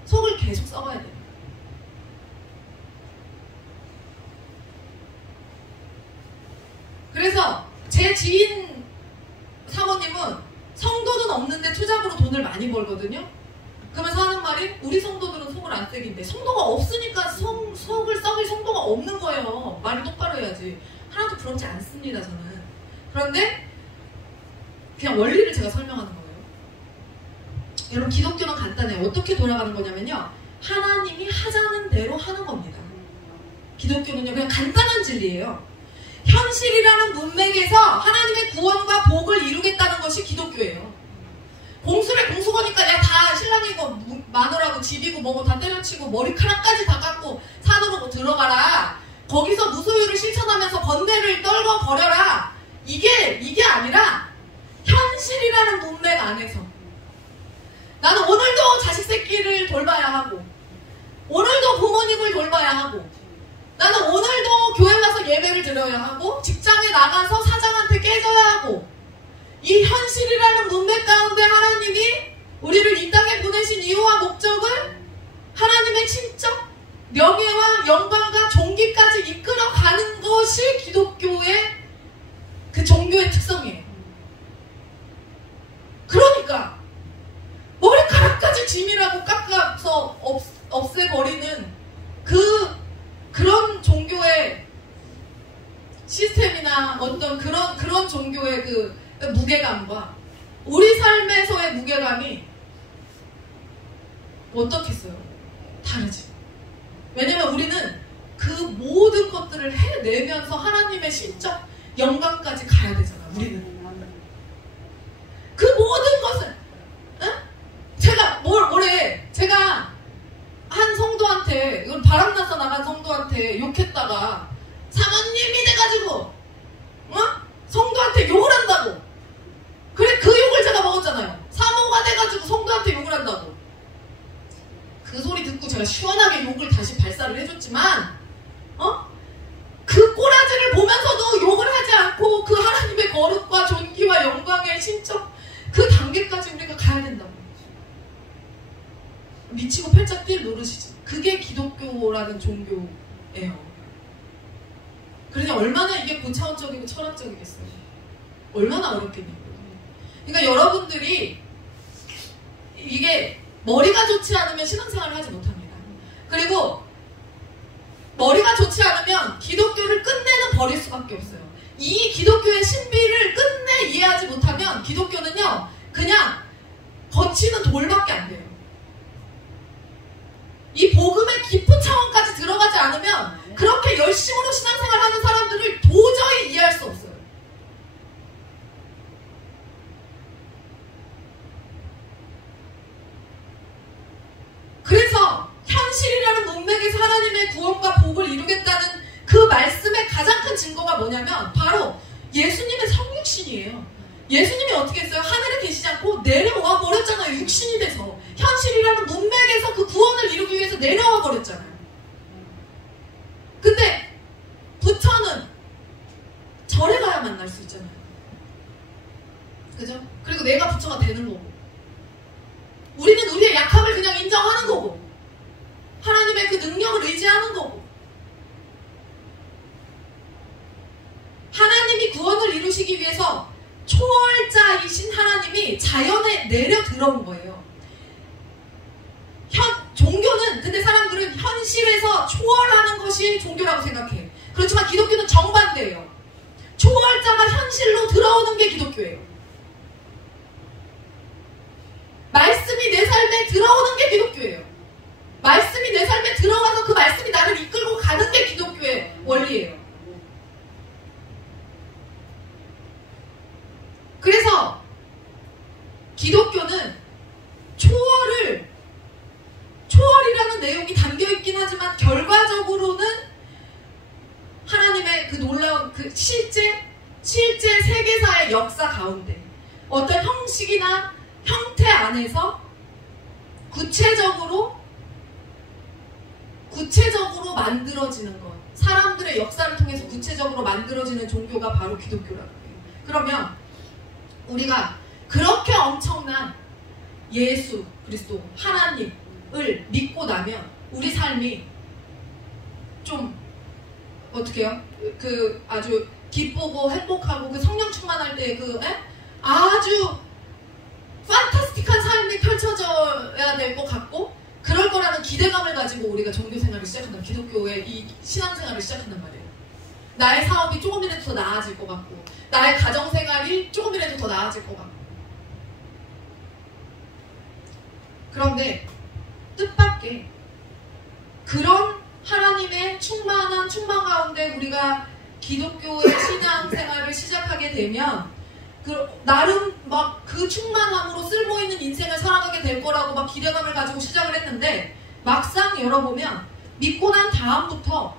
속을 계속 썩어야 돼요. 그래서 제 지인 사모님은 성도는 없는데 투잡으로 돈을 많이 벌거든요. 그러면서 하는 말이 우리 성도들은 속을 안 썩인데 성도가 없으니까 속을 썩일 성도가 없는 거예요. 말을 똑바로 해야지. 하나도 부럽지 않습니다, 저는. 그런데 그냥 원리를 제가 설명하는 거예요. 여러분, 기독교는 간단해요. 어떻게 돌아가는 거냐면요, 하나님이 하자는 대로 하는 겁니다. 기독교는요, 그냥 간단한 진리예요. 현실이라는 문맥에서 하나님의 구원과 복을 이루겠다는 것이 기독교예요. 공수래 공수거니까 내가 다 신랑이고 마누라고 집이고 뭐고 다 때려치고 머리카락까지 다 깎고 산으로 뭐 들어가라. 거기서 무소유를 실천하면서 번뇌를 떨궈 버려라. 이게 아니라 현실이라는 문맥 안에서 나는 오늘도 자식 새끼를 돌봐야 하고, 오늘도 부모님을 돌봐야 하고, 나는 오늘도 교회 가서 예배를 드려야 하고, 직장에 나가서 사장한테 깨져야 하고, 이 현실이라는 문맥 가운데 하나님이 우리를 이 땅에 보내신 이유와 목적을 하나님의 친적, 명예와 영광과 존귀까지 이끌어가는 것이 기독교의 그 종교의 특성이에요. 그러니까 머리카락까지 짐이라고 깎아서 없애버리는 그런 종교의 시스템이나 어떤 그런 종교의 그 무게감과 우리 삶에서의 무게감이 어떻겠어요? 다르지. 왜냐면 우리는 그 모든 것들을 해내면서 하나님의 신적 영광까지 가야 되잖아. 우리는 그 모든 것을, 응? 제가 뭐래? 제가 한 성도한테, 이건 바람나서 나간 성도한테 욕했다가 사모님이 돼가지고 성도한테 욕을 한다고. 그래, 그 욕을 제가 먹었잖아요. 사모가 돼가지고 성도한테 욕을 한다고. 그 소리 듣고 제가 시원하게 욕을 다시 발사를 해줬지만 그 꼬라지를 보면서도 욕을 하지 않고 그 하나님의 거룩과 존귀와 영광의 신적 그 단계까지 우리가 가야 된다고. 미치고 팔짝 뛸 노릇이지. 그게 기독교라는 종교예요. 그러니 얼마나 이게 고차원적이고 철학적이겠어요. 얼마나 어렵겠냐고요. 그러니까 여러분들이 이게 머리가 좋지 않으면 신앙생활을 하지 못합니다. 그리고 머리가 좋지 않으면 기독교를 끝내는 버릴 수밖에 없어요. 이 기독교의 신비를 끝내 이해하지 못하면 기독교는요, 그냥 거치는 돌밖에 안 돼요. 이 복음의 깊은 차원까지 들어가지 않으면 그렇게 열심으로 신앙생활하는 사람들을 도저히 이해할 수 없어요. 그래서 현실이라는 문맥에서 하나님의 구원과 복을 이루겠다는 그 말씀의 가장 큰 증거가 뭐냐면 바로 예수님의 성육신이에요. 예수님이 어떻게 했어요? 하늘에 계시지 않고 내려와 버렸잖아요. 육신이 돼서. 현실이라는 문맥에서 그 구원을 이루기 위해서 내려와 버렸잖아요. 근데 부처는 절에 가야 만날 수 있잖아요. 그죠? 그리고 내가 부처가 되는 거고, 우리는 우리의 약함을 그냥 인정하는 거고, 하나님의 그 능력을 의지하는 거고, 하나님이 구원을 이루시기 위해서 초월자이신 하나님이 자연에 내려 들어온 거예요. 종교는, 근데 사람들은 현실에서 초월하는 것이 종교라고 생각해. 그렇지만 기독교는 정반대예요. 초월자가 현실로 들어오는 게 기독교예요. 말씀이 내 삶에 들어오는 게 기독교예요. 말씀이 내 삶에 들어와서 그 말씀이 나를 이끌고 가는 게 기독교의 원리예요. 그래서 기독교는 초월이라는 내용이 담겨있긴 하지만 결과적으로는 하나님의 그 놀라운 그 실제 세계사의 역사 가운데 어떤 형식이나 형태 안에서 구체적으로 만들어지는 것, 사람들의 역사를 통해서 구체적으로 만들어지는 종교가 바로 기독교라고 해요. 그러면 우리가 그렇게 엄청난 예수 그리스도 하나님을 믿고 나면 우리 삶이 좀 어떻게 해요? 그 아주 기쁘고 행복하고 그 성령 충만할 때 그 아주 판타스틱한 삶이 펼쳐져야 될 것 같고 그럴 거라는 기대감을 가지고 우리가 종교 생활을 시작한다. 기독교의 이 신앙생활을 시작한단 말이에요. 나의 사업이 조금이라도 더 나아질 것 같고 나의 가정생활이 조금이라도 더 나아질 것 같고 그런데 뜻밖의 그런 하나님의 충만 가운데 우리가 기독교의 신앙생활을 시작하게 되면 나름 막 그 충만함으로 쓸모있는 인생을 살아가게 될 거라고 막 기대감을 가지고 시작을 했는데 막상 열어보면 믿고 난 다음부터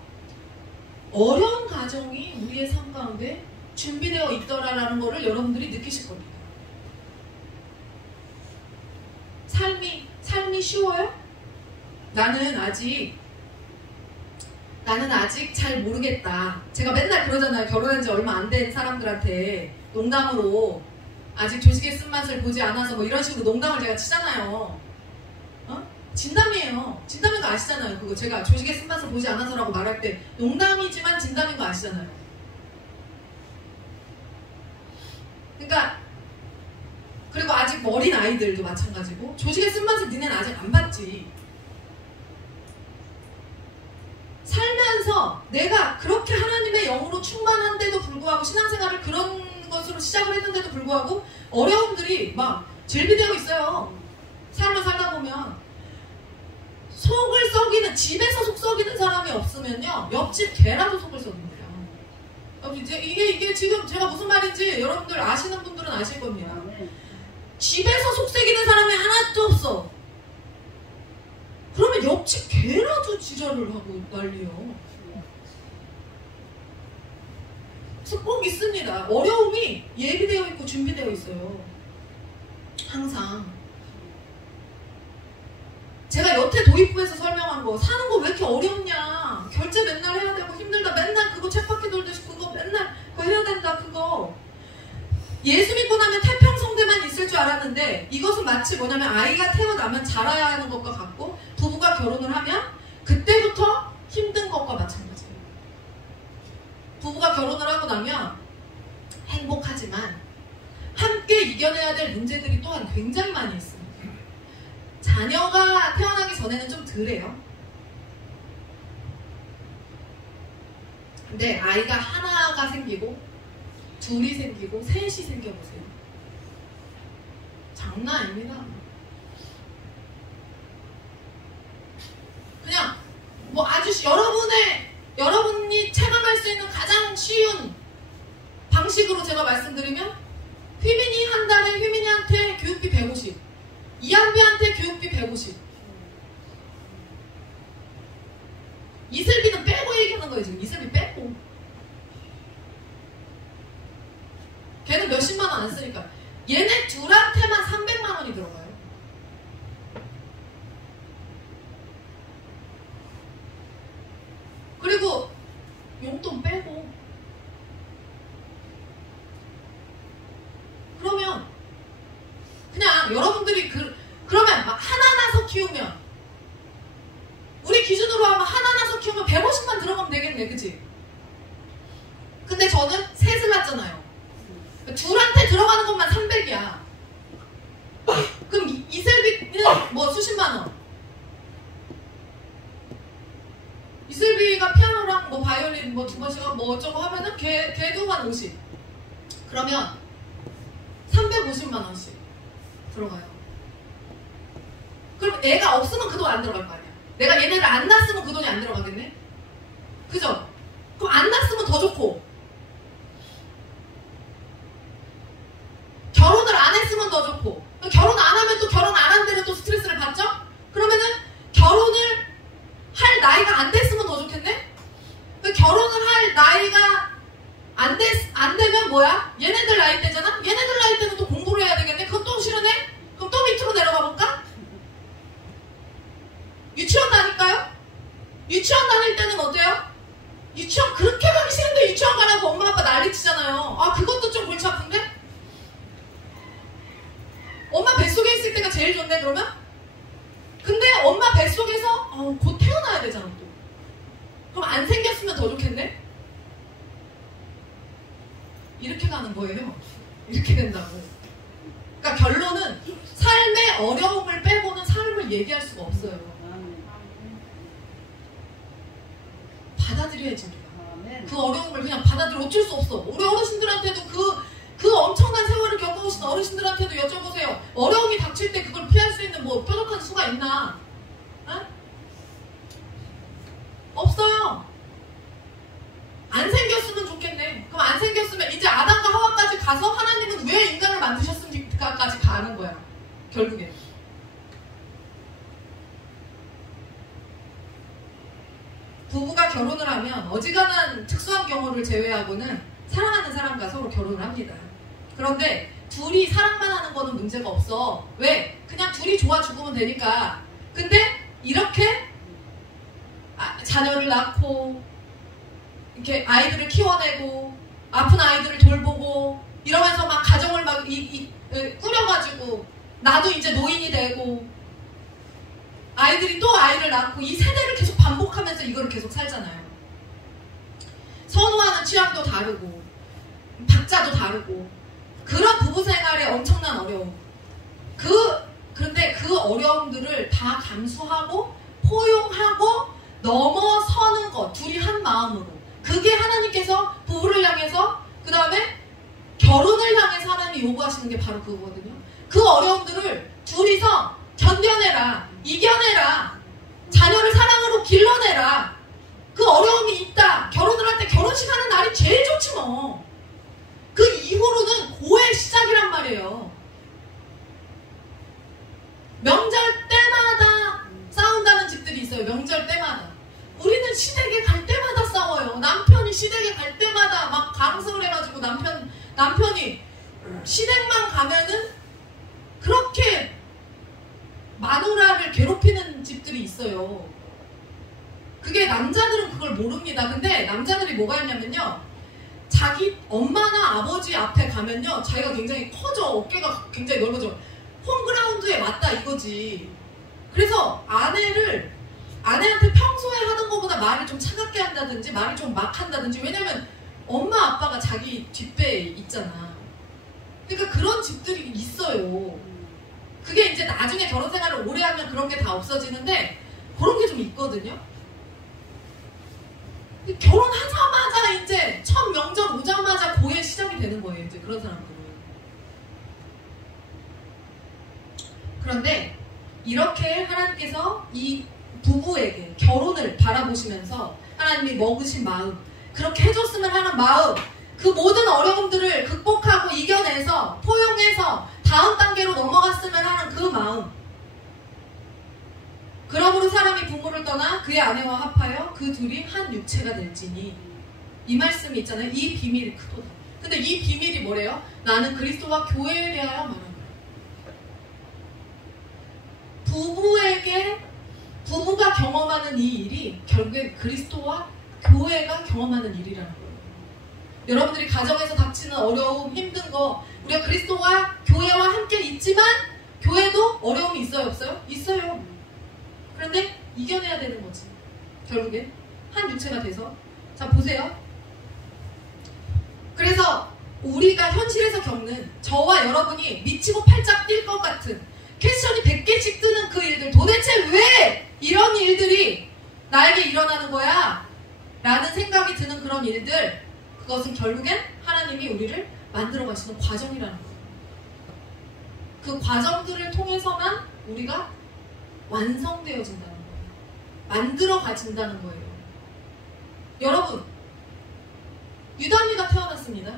어려운 가정이 우리의 삶 가운데 준비되어 있더라라는 거를 여러분들이 느끼실 겁니다. 삶이 쉬워요? 나는 아직 잘 모르겠다. 제가 맨날 그러잖아요. 결혼한 지 얼마 안 된 사람들한테 농담으로 아직 조식의 쓴맛을 보지 않아서 뭐 이런 식으로 농담을 제가 치잖아요. 진담이에요. 진담인 거 아시잖아요. 그거 제가 조식의 쓴맛을 보지 않아서라고 말할 때 농담이지만 진담인 거 아시잖아요. 그러니까 그리고 아직 어린 아이들도 마찬가지고 조식의 쓴맛을 니네는 아직 안 봤지. 살면서 내가 그렇게 하나님의 영으로 충만한데도 불구하고 신앙생활을 그런 것으로 시작을 했는데도 불구하고 어려움들이 막 질비되어 있어요. 삶을 살다 보면 속을 썩이는 집에서 속 썩이는 사람이 없으면요 옆집 개라도 속을 썩입니다. 이게 지금 제가 무슨 말인지 여러분들 아시는 분들은 아실 겁니다. 집에서 속 썩이는 사람이 하나도 없어. 그러면 옆집 개라도 지랄을 하고 난리요. 그래서 꼭 있습니다. 어려움이 예비되어 있고 준비되어 있어요. 항상. 제가 여태 도입부에서 설명한 거 사는 거 왜 이렇게 어렵냐. 결제 맨날 해야 되고 힘들다. 맨날 그거 쳇바퀴 돌듯이 그거 맨날 그거 해야 된다. 그거. 예수 믿고 나면 태평성대만 있을 줄 알았는데 이것은 마치 뭐냐면 아이가 태어나면 자라야 하는 것과 같고 부부가 결혼을 하면 그때부터 힘든 것과 마찬가지예요. 부부가 결혼을 하고 나면 행복하지만 함께 이겨내야 될 문제들이 또한 굉장히 많이 있습니다. 자녀가 태어나기 전에는 좀 덜해요. 근데 아이가 하나가 생기고 둘이 생기고 셋이 생겨보세요. 장난 아닙니다. 그냥 뭐 아주 여러분이 체감할 수 있는 가장 쉬운 방식으로 제가 말씀드리면 휘민이 한 달에 휘민이한테 교육비 150, 이한비한테 교육비 150. 이슬비는 빼고 얘기하는 거예요. 지금 이슬비 빼고. 걔는 몇십만 원 안 쓰니까. 얘네 둘한테만 300만 원이 들어가요. 그리고 용돈 빼고. 그러면 그냥 여러분들이 그러면 막 하나 나서 키우면 우리 기준으로 하면 하나 나서 키우면 150만 들어가면 되겠네. 그치? 근데 저는 셋을 낳잖아요. 둘한테 들어가는 것만 300이야. 그럼 이슬비는 뭐 수십만 원. 이슬비가 피아노랑 뭐 바이올린 뭐 2번씩 뭐 어쩌고 하면은 걔도 한 50. 그러면 350만 원씩 들어가요. 그럼 애가 없으면 그 돈 안 들어갈 거 아니야. 내가 얘네를 안 낳았으면 그 돈이 안 들어가겠네? 그죠? 그럼 안 낳았으면 더 좋고, 결혼을 안 했으면 더 좋고, 결혼 안 하면 또 결혼 안 한 데는 또 스트레스를 받죠? 그러면은 결혼을 할 나이가 안 됐으면 더 좋겠네? 결혼을 할 나이가 안 되면 뭐야? 얘네들 나이 때잖아? 얘네들 나이 때는 또 공부를 해야 되겠네? 그건 또 싫으네? 그럼 또 밑으로 내려가 볼까? 유치원 다닐까요? 유치원 다닐 때는 어때요? 유치원 그렇게 가기 싫은데 유치원 가라고 엄마 아빠 난리치잖아요. 아, 그것도 좀 골치 아픈데? 엄마 뱃속에 있을 때가 제일 좋네, 그러면? 근데 엄마 뱃속에서 곧 태어나야 되잖아, 또. 그럼 안 생겼으면 더 좋겠네? 이렇게 가는 거예요. 이렇게 된다고. 그러니까 결론은 삶의 어려움을 빼고는 삶을 얘기할 수가 없어요. 받아들여야지, 우리가. 그 어려움을 그냥 받아들여. 어쩔 수 없어. 우리 어르신들한테도 그 엄청난 세월을 겪어오신 어르신들한테도 여쭤보세요. 어려움이 닥칠 때 그걸 피할 수 있는 뭐 뾰족한 수가 있나? 어? 없어요. 안 생겼으면 좋겠네. 그럼 안 생겼으면 이제 아담과 하와까지 가서 하나님은 왜 인간을 만드셨습니까까지 가는 거야. 결국에. 부부가 결혼을 하면 어지간한 특수한 경우를 제외하고는 사랑하는 사람과 서로 결혼을 합니다. 그런데 둘이 사랑만 하는 거는 문제가 없어. 왜? 그냥 둘이 좋아 죽으면 되니까. 근데 이렇게 자녀를 낳고 이렇게 아이들을 키워내고 아픈 아이들을 돌보고 이러면서 막 가정을 막 꾸려가지고 나도 이제 노인이 되고 아이들이 또 아이를 낳고 이 세대를 계속 반복하면서 이거를 계속 살잖아요. 선호하는 취향도 다르고 박자도 다르고 그런 부부 생활에 엄청난 어려움. 그런데 그 어려움들을 다 감수하고 포용하고 넘어서는 것, 둘이 한 마음으로. 그게 하나님께서 부부를 향해서 그 다음에 결혼을 향해서 하나님이 요구하시는 게 바로 그거거든요. 그 어려움들을 둘이서 견뎌내라, 이겨내라, 자녀를 사랑으로 길러내라. 그 어려움이 있다. 결혼을 할 때 결혼식 하는 날이 제일 좋지 뭐. 그 이후로는 고의 시작이란 말이에요. 명절 때마다 싸운다는 집들이 있어요. 명절 때마다. 우리는 시댁에 갈 때마다 싸워요. 남편이 시댁에 갈 때마다 막 강승을 해가지고 남편이 시댁만 가면은 그렇게 마누라를 괴롭히는 집들이 있어요. 그게 남자들은 그걸 모릅니다. 근데 남자들이 뭐가 있냐면요. 자기 엄마나 아버지 앞에 가면요. 자기가 굉장히 커져. 어깨가 굉장히 넓어져. 홈그라운드에 맞다 이거지. 그래서 아내한테 평소에 하던 것보다 말을 좀 차갑게 한다든지 말을 좀 막 한다든지. 왜냐면 엄마 아빠가 자기 뒷배에 있잖아. 그러니까 그런 집들이 있어요. 그게 이제 나중에 결혼 생활을 오래 하면 그런 게 다 없어지는데 그런 게 좀 있거든요. 결혼하자마자 이제 첫 명절 오자마자 고의 시작이 되는 거예요. 이제 그런 사람들은. 그런데 이렇게 하나님께서 이 부부에게 결혼을 바라보시면서 하나님이 먹으신 마음, 그렇게 해줬으면 하는 마음, 그 모든 어려움들을 극복하고 이겨내서 포용해서 다음 단계로 넘어갔으면 하는 그 마음. 그러므로 사람이 부모를 떠나 그의 아내와 합하여 그 둘이 한 육체가 될지니. 이 말씀이 있잖아요. 이 비밀이 크도다. 근데 이 비밀이 뭐래요? 나는 그리스도와 교회에 대하여 말하는 거예요. 부부가 경험하는 이 일이 결국에 그리스도와 교회가 경험하는 일이라는 거예요. 여러분들이 가정에서 닥치는 어려움, 힘든 거, 우리가 그리스도와 교회와 함께 있지만 교회도 어려움이 있어요, 없어요? 있어요. 그런데 이겨내야 되는 거지. 결국에 한 육체가 돼서. 자, 보세요. 그래서 우리가 현실에서 겪는 저와 여러분이 미치고 팔짝 뛸 것 같은 퀘스천이 100개씩 뜨는 그 일들, 도대체 왜 이런 일들이 나에게 일어나는 거야? 라는 생각이 드는 그런 일들, 그것은 결국엔 하나님이 우리를 만들어 가시는 과정이라는 거예요. 그 과정들을 통해서만 우리가 완성되어진다는 거예요. 만들어 가진다는 거예요. 여러분, 유다미가 태어났습니다.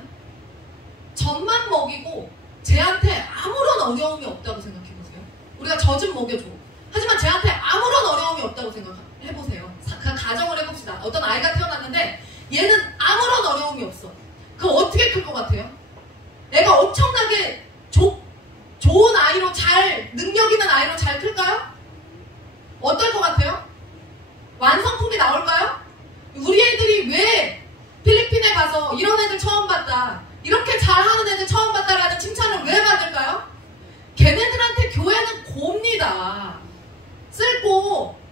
젖만 먹이고 쟤한테 아무런 어려움이 없다고 생각해보세요. 우리가 젖 좀 먹여줘. 하지만 쟤한테 아무런 어려움이 없다고 생각해보세요. 가정을 해봅시다. 어떤 아이가 태어났는데 얘는 아무런 어려움이 없어. 그럼 어떻게 클 것 같아요? 애가 엄청나게 좋은 아이로 능력 있는 아이로 잘 클까요? 어떨 것 같아요? 완성품이 나올까요? 우리 애들이 왜 필리핀에 가서 이런 애들 처음 봤다, 이렇게 잘하는 애들 처음 봤다라는 칭찬을 왜 받을까요? 걔네들한테 교회는 곱니다. 쓸고,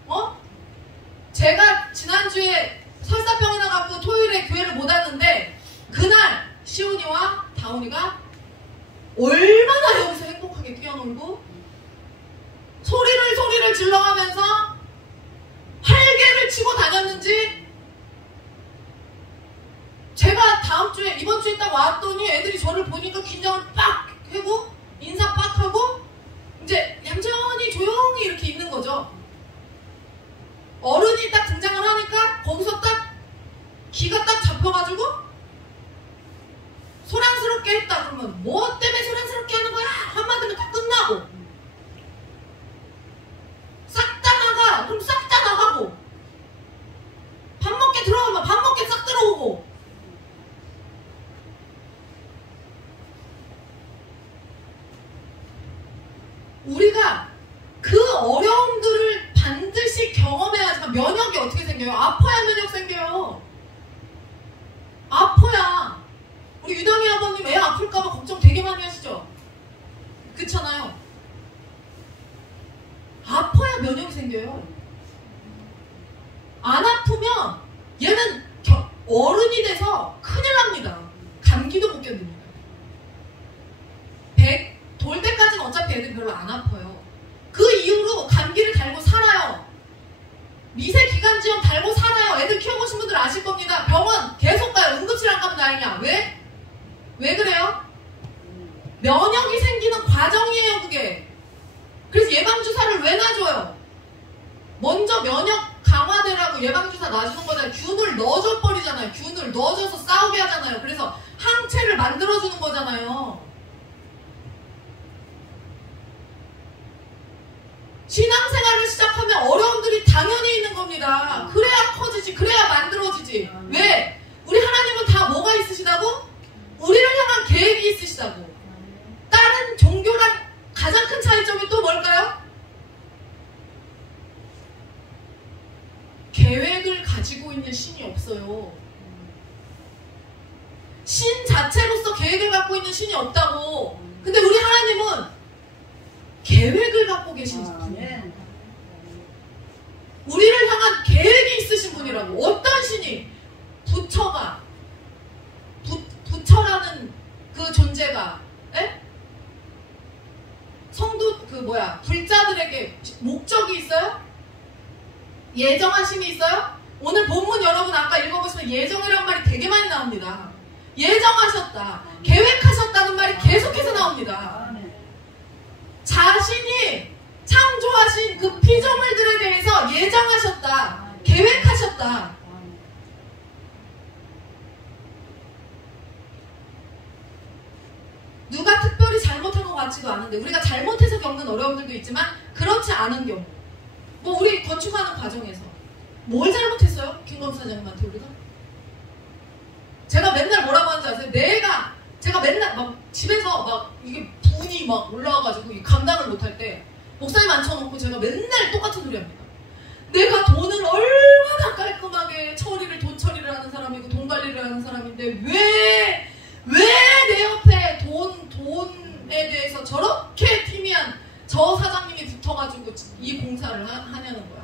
제가 지난주에 설사병이나 갖고 토요일에 교회를 못 왔는데 그날 시훈이와 다운이가 얼마나 여기서 행복하게 뛰어놀고 소리를 질러가면서 활개를 치고 다녔는지, 제가 이번 주에 딱 왔더니 애들이 저를 보니까 긴장을 빡 하고 인사 빡 하고 이제 얌전히 조용히 이렇게 있는 거죠. 어른이 딱 등장을 하니까 거기서 딱 기가 딱 잡혀가지고 소란스럽게 했다 그러면 뭐 때문에 소란스럽게 하는 거야? 한마디면 다 끝나고, 싹 다 나가 그럼 싹 다 나가고, 밥 먹게 들어오면 밥 먹게 싹 들어오고. 우리가 그 어려움들을 반드시 경험해야지만 면역이 어떻게 생겨요? 아파야 면역 생겨요. 아파야. 우리 유담이 아버님 애 아플까봐 걱정 되게 많이 하시죠? 그렇잖아요. 아파야 면역이 생겨요. 안 아프면 얘는 어른이 돼서 큰일 납니다. 감기도 못 견딥니다. 돌 때까지는 어차피 애들 별로 안 아파요. 그 이후로 감기를 달고 살아요. 미세기관지염 달고 살아요. 애들 키워보신 분들 아실 겁니다. 병원 계속 가요. 응급실 안 가면 다행이야. 왜? 왜 그래요? 면역이 생기는 과정이에요, 그게. 그래서 예방주사를 왜 놔줘요? 먼저 면역 강화되라고 예방주사 놔주는 거잖아요. 균을 넣어줘 버리잖아요. 균을 넣어줘서 싸우게 하잖아요. 그래서 항체를 만들어주는 거잖아요. 신앙생활을 시작하면 어려움들이 당연히 있는 겁니다. 그래야 커지지, 그래야 만들어지지. 왜? 우리 하나님은 다 뭐가 있으시다고? 우리를 향한 계획이 있으시다고. 다른 종교랑 가장 큰 차이점이 또 뭘까요? 계획을 가지고 있는 신이 없어요. 신 자체로서 계획을 갖고 있는 신이 없다고. 근데 우리 하나님은 계획을 갖고 계신 분이에요. 우리를 향한 계획이 있으신 분이라고. 어떤 신이? 부처라는 그 존재가, 불자들에게 목적이 있어요? 예정하심이 있어요? 오늘 본문 여러분 아까 읽어보시면 예정이라는 말이 되게 많이 나옵니다. 예정하셨다, 계획하셨다는 말이 계속해서 나옵니다. 자신이 창조하신 그 피조물들에 대해서 예정하셨다, 계획하셨다. 누가 특별히 잘못한 것 같지도 않은데, 우리가 잘못해서 겪는 어려움들도 있지만 그렇지 않은 경우, 뭐 우리 건축하는 과정에서 뭘 잘못했어요? 김건수 사장님한테 우리가? 제가 맨날 뭐라고 하는지 아세요? 제가 맨날 막 집에서 막 이게 분이 막 올라와가지고 감당을 못할 때 목사님 앉혀놓고 제가 맨날 똑같은 소리 합니다. 내가 돈을 얼마나 깔끔하게 돈 처리를 하는 사람이고 돈 관리를 하는 사람인데 왜 내 옆에 돈에 대해서 저렇게 티미한 저 사장님이 붙어가지고 이 공사를 하냐는 거야.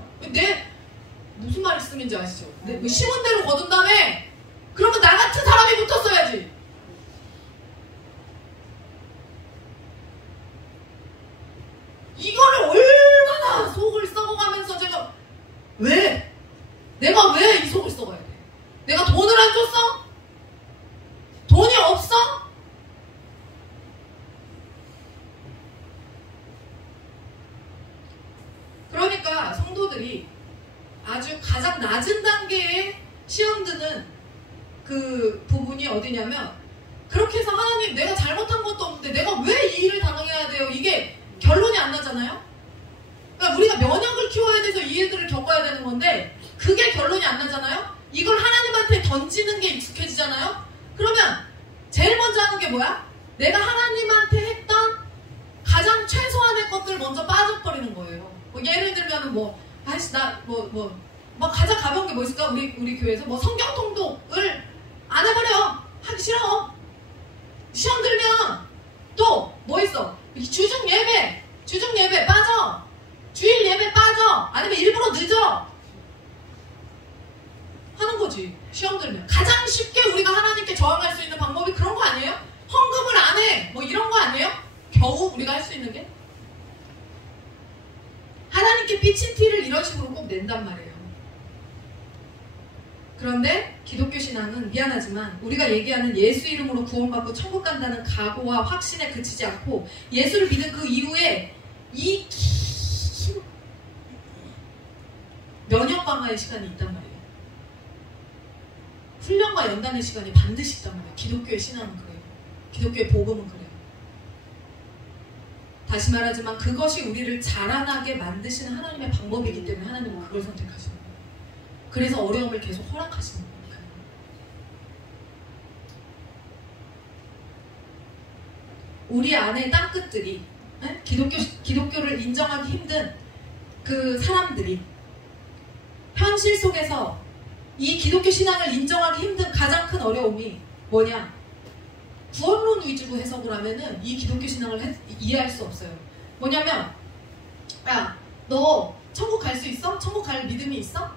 무슨 말씀인지 아시죠? 심은 대로 거둔 다음에 그러면 나 같은 사람이 붙었어야지. 이거를 얼마나 속을 썩어가면서 내가 왜 이 속을 썩어야 돼? 아주 가장 낮은 단계의 시험 드는 그 부분이 어디냐면, 그렇게 해서 하나님 내가 잘못한 것도 없는데 내가 왜 이 일을 당해야 돼요? 이게 결론이 안 나잖아요. 그러니까 우리가 면역을 키워야 돼서 이 일들을 겪어야 되는 건데 그게 결론이 안 나잖아요. 이걸 하나님한테 던지는 게 익숙해지잖아요. 그러면 제일 먼저 하는 게 뭐야? 내가 하나님한테 했던 가장 최소한의 것들 먼저 빠져버리는 거예요. 뭐 예를 들면 가장 가벼운 게 뭐 있을까? 우리 교회에서 뭐 성경 통독을 안 해버려. 하기 싫어. 시험 들면 또 뭐 있어? 주중 예배 빠져. 주일 예배 빠져. 아니면 일부러 늦어. 하는 거지. 시험 들면. 가장 쉽게 우리가 하나님께 저항할 수 있는 방법이 그런 거 아니에요? 헌금을 안 해. 뭐 이런 거 아니에요? 겨우 우리가 할 수 있는 게? 하나님께 삐친 티를 이런 식으로 꼭 낸단 말이에요. 그런데 기독교 신앙은 미안하지만 우리가 얘기하는 예수 이름으로 구원받고 천국 간다는 각오와 확신에 그치지 않고 예수를 믿은 그 이후에 이 긴 면역 강화의 시간이 있단 말이에요. 훈련과 연단의 시간이 반드시 있단 말이에요. 기독교의 신앙은 그래요. 기독교의 복음은 그래요. 다시 말하지만 그것이 우리를 자라나게 만드시는 하나님의 방법이기 때문에 하나님은 그걸 선택하시는 거예요. 그래서 어려움을 계속 허락하시는 거예요. 우리 안의 땅끝들이 기독교를 인정하기 힘든 그 사람들이 현실 속에서 이 기독교 신앙을 인정하기 힘든 가장 큰 어려움이 뭐냐? 구원론 위주로 해석을 하면은 이 기독교 신앙을 이해할 수 없어요. 뭐냐면, 야, 너 천국 갈 수 있어? 천국 갈 믿음이 있어?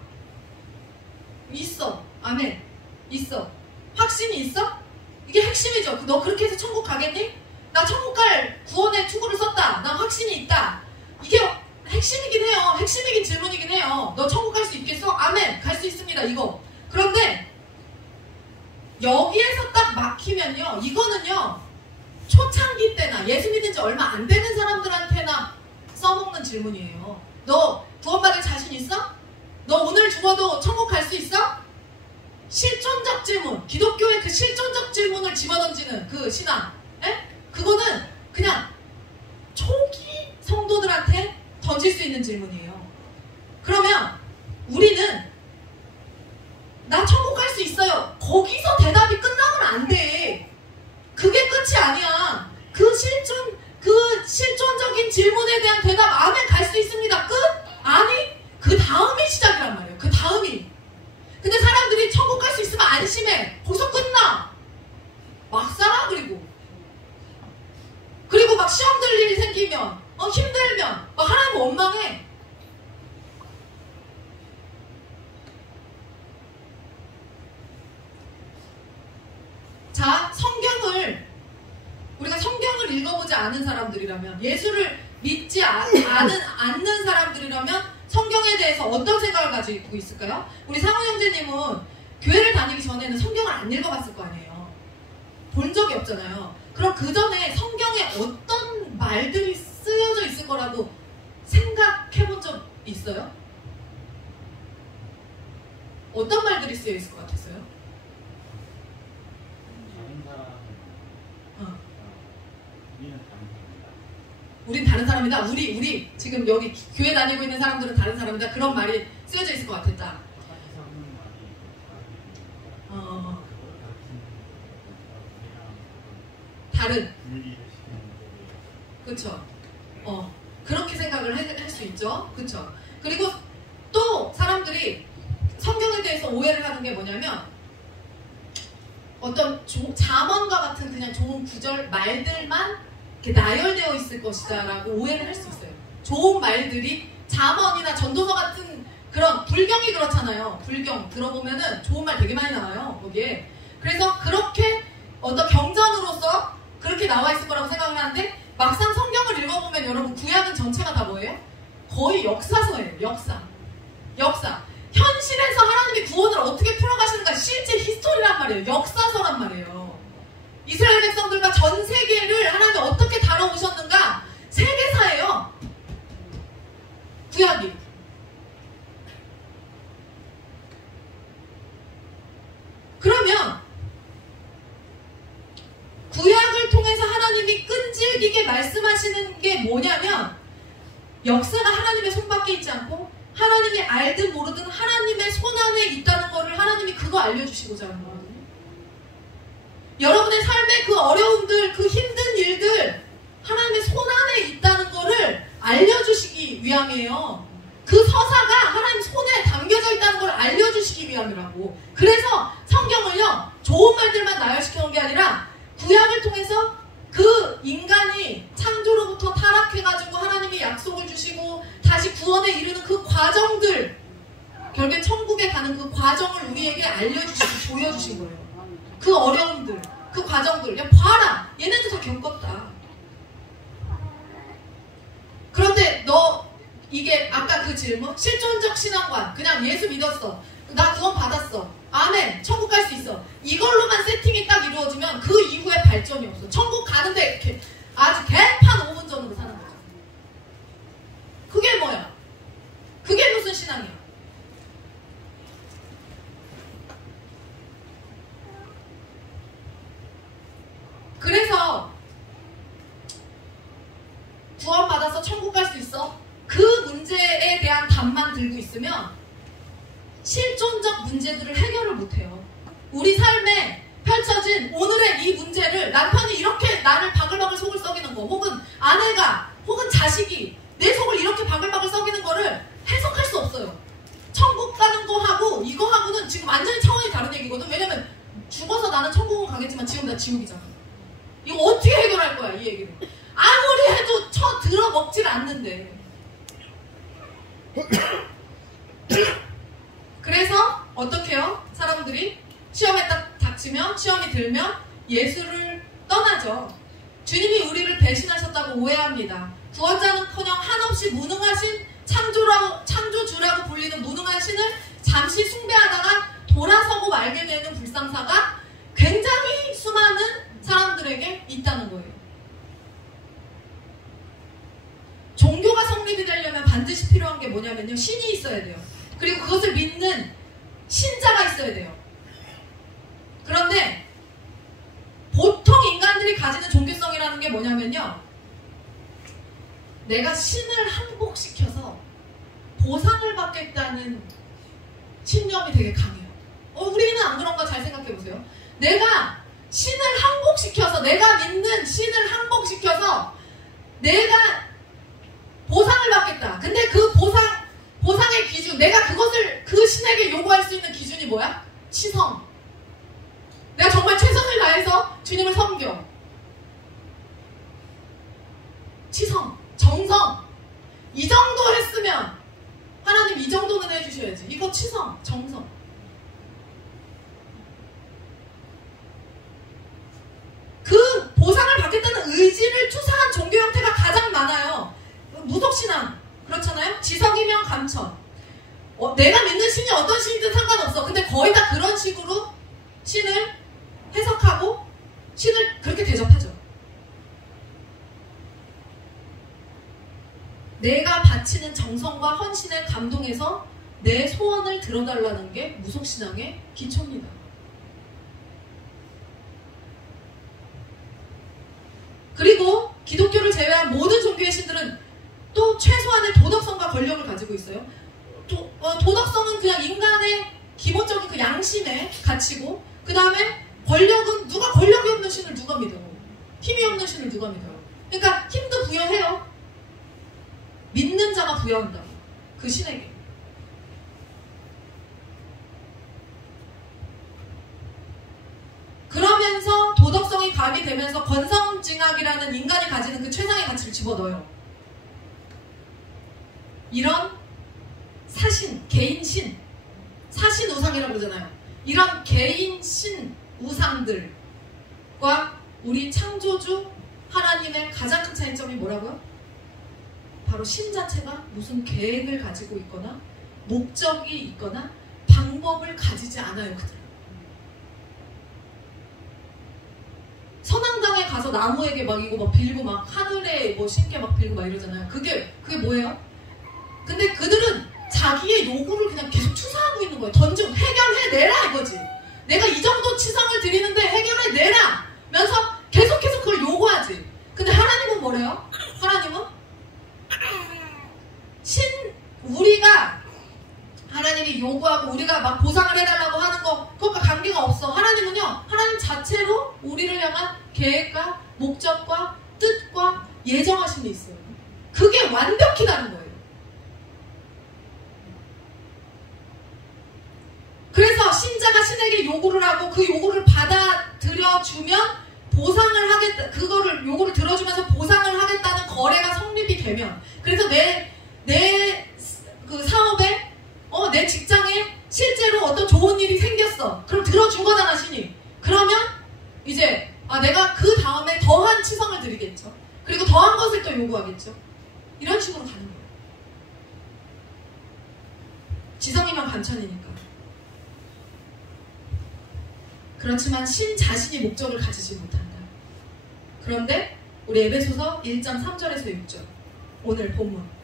있어. 아멘. 있어. 확신이 있어? 이게 핵심이죠. 너 그렇게 해서 천국 가겠니? 나 천국 갈 구원의 투구를 썼다. 나 확신이 있다. 이게 핵심이긴 해요. 핵심이긴 질문이긴 해요. 너 천국 갈 수 있겠어? 아멘. 갈 수 있습니다. 이거. 그런데 여기에서 딱 막히면요. 이거는요. 초창기 때나 예수 믿은 지 얼마 안 되는 사람들한테나 써먹는 질문이에요. 너 구원받을 자신 있어? 너 오늘 죽어도 천국 갈 수 있어? 실존적 질문. 기독교의 그 실존적 질문을 집어던지는 그 신앙. 에? 그거는 그냥 초기 성도들한테 던질 수 있는 질문이에요. 그러면 우리는 나 천국 갈 수 있어요. 거기서 대답이 끝나면 안 돼. 그게 끝이 아니야. 그 실존적인 질문에 대한 대답, 아멘, 갈 수 있습니다. 끝? 아니, 그 다음이 시작이란 말이에요. 그 다음이. 근데 사람들이 천국 갈 수 있으면 안심해. 거기서 끝나. 막 살아. 그리고 막 시험 들 일이 생기면, 힘들면 막 하나님 원망해. 자, 우리가 성경을 읽어보지 않은 사람들이라면, 예수를 믿지 않는 사람들이라면 성경에 대해서 어떤 생각을 가지고 있을까요? 우리 상훈 형제님은 교회를 다니기 전에는 성경을 안 읽어봤을 거 아니에요. 본 적이 없잖아요. 그럼 그 전에 성경에 어떤 말들이 쓰여져 있을 거라고 생각해본 적 있어요? 어떤 말들이 쓰여 있을 것 같았어요? 우린 다른 사람이다. 우리 지금 여기 교회 다니고 있는 사람들은 다른 사람이다. 그런 말이 쓰여져 있을 것 같았다. 다른. 그쵸. 그렇게 생각을 할 수 있죠. 그쵸. 그리고 또 사람들이 성경에 대해서 오해를 하는 게 뭐냐면, 어떤 잠언과 같은 그냥 좋은 구절 말들만 이렇게 나열되어 있을 것이다 라고 오해를 할 수 있어요. 좋은 말들이 잠언이나 전도서 같은 그런, 불경이 그렇잖아요. 불경 들어보면은 좋은 말 되게 많이 나와요, 거기에. 그래서 그렇게 어떤 경전으로서 그렇게 나와 있을 거라고 생각을 하는데, 막상 성경을 읽어보면 여러분, 구약은 전체가 다 뭐예요? 거의 역사서예요. 역사. 현실에서 하나님의 구원을 어떻게 풀어가시는가, 실제 히스토리란 말이에요. 역사서란 말이에요. 이스라엘 백성들과 전 세계를 하나님이 어떻게 다뤄오셨는가, 세계사예요. 구약이. 그러면 구약을 통해서 하나님이 끈질기게 말씀하시는 게 뭐냐면 역사가 하나님의 손밖에 있지 않고 하나님이 알든 모르든 하나님의 손 안에 있다는 거를 하나님이 그거 알려주시고자 하는 거거든요. 여러분의 삶의 그 어려움들, 그 힘든 일들 하나님의 손 안에 있다는 거를 알려주시기 위함이에요. 그 서사가 하나님 손에 담겨져 있다는 걸 알려주시기 위함이라고. 그래서 성경을요, 좋은 말들만 나열시켜 놓은 게 아니라 구약을 통해서 그 인간이 창조로부터 타락해가지고 하나님이 약속을 주시고 다시 구원에 이르는 그 과정들, 결국에 천국에 가는 그 과정을 우리에게 알려주시고 보여주신 거예요. 그 어려움들, 그 과정들. 야, 봐라! 얘네도 다 겪었다. 그런데 너 이게 아까 그 질문, 실존적 신앙관, 그냥 예수 믿었어, 나 구원 받았어, 아멘, 천국 갈 수 있어, 이걸로만 세팅이 딱 이루어지면 그 이후에 발전이 없어. 천국 가는데 아주 개판 5분 전으로 사는 거죠. 그게 뭐야? 그게 무슨 신앙이야? 그래서 구원받아서 천국 갈 수 있어? 그 문제에 대한 답만 들고 있으면 실존적 문제들을 해결을 못해요. 우리 삶에 펼쳐진 오늘의 이 문제를 남편이 이렇게 나를 바글바글 속을 썩이는 거, 혹은 아내가, 혹은 자식이 내 속을 이렇게 바글바글 썩이는 거를 해석할 수 없어요. 천국 가는 거하고 이거하고는 지금 완전히 차원이 다른 얘기거든. 왜냐면 죽어서 나는 천국은 가겠지만 지금 나 지옥이잖아. 이거 어떻게 해결할 거야, 이 얘기를. 아무리 해도 들어 먹질 않는데. 그래서 어떻게 해요? 사람들이 시험에 딱 닥치면, 시험이 들면 예수를 떠나죠. 주님이 우리를 배신하셨다고 오해합니다. 구원자는커녕 한없이 무능하신 창조주라고 불리는 무능한 신을 잠시 숭배하다가 돌아서고 말게 되는 불상사가 굉장히 수많은 사람들에게 있다는 거예요. 종교가 성립이 되려면 반드시 필요한 게 뭐냐면요, 신이 있어야 돼요. 그리고 그것을 믿는 신자가 있어야 돼요. 그런데 보통 인간들이 가지는 종교성이라는 게 뭐냐면요, 내가 신을 항복시켜서 보상을 받겠다는 신념이 되게 강해요. 우리는 안 그런가? 잘 생각해보세요. 내가 신을 항복시켜서, 내가 믿는 신을 항복시켜서 내가 보상을 받겠다. 근데 그 보상의 기준, 내가 그것을 그 신에게 요구할 수 있는 기준이 뭐야? 치성. 내가 정말 최선을 다해서 주님을 섬겨. 치성, 정성. 이 정도 했으면 하나님 이 정도는 해주셔야지. 이거 치성, 정성. 그 보상을 받겠다는 의지를 투사한 종교 형태가 가장 많아요. 무속신앙 그렇잖아요. 지성이면 감천. 내가 믿는 신이 어떤 신이든 상관없어. 근데 거의 다 그런 식으로 신을 해석하고 신을 그렇게 대접하죠. 내가 바치는 정성과 헌신에 감동해서 내 소원을 들어달라는 게 무속신앙의 기초입니다. 그리고 기독교를 제외한 모든 종교의 신들은 또 최소한의 도덕성과 권력을 가지고 있어요. 도덕성은 그냥 인간의 기본적인 그 양심의 가치고, 그 다음에 권력은 권력이 없는 신을 누가 믿어요? 힘이 없는 신을 누가 믿어요? 그러니까 힘도 부여해요. 믿는 자가 부여한다. 그 신에게. 그러면서 도덕성이 가미되면서 권성징악이라는 인간이 가지는 그 최상의 가치를 집어넣어요. 이런 사신, 개인신, 사신우상이라고 그러잖아요. 이런 개인신 우상들과 우리 창조주 하나님의 가장 큰 차이점이 뭐라고요? 바로 신 자체가 무슨 계획을 가지고 있거나 목적이 있거나 방법을 가지지 않아요. 그들은. 선앙당에 가서 나무에게 막 이거 막 빌고 막 하늘에 뭐 신께 막 빌고 막 이러잖아요. 그게 뭐예요? 근데 그들은 자기의 요구를 그냥 계속 투사하고 있는 거예요. 해결해내라 이거지. 내가 이 정도 치성을 드리는데 해결해내라 면서 계속해서 그걸 요구하지. 근데 하나님은 뭐래요? 하나님은 우리가 하나님이 요구하고 우리가 막 보상을 해달라고 하는 거 그것과 관계가 없어. 하나님은요, 하나님 자체로 우리를 향한 계획과 목적과 뜻과 예정하신 게 있어요. 그게 완벽히 다른 거예요. 그래서 신자가 신에게 요구를 하고 그 요구를 받아들여주면 보상을 하겠다, 그거를 요구를 들어주면서 보상을 하겠다는 거래가 성립이 되면, 그래서 내 그 사업에 내 직장에 실제로 어떤 좋은 일이 생겼어. 그럼 들어준 거잖아, 신이. 그러면 이제 내가 그 다음에 더한 치성을 드리겠죠. 그리고 더한 것을 또 요구하겠죠. 이런 식으로 가는 거예요. 지성이면 반천이니까. 그렇지만 신 자신이 목적을 가지지 못한다. 그런데 우리 에베소서 1장 3절에서 6절 오늘 본문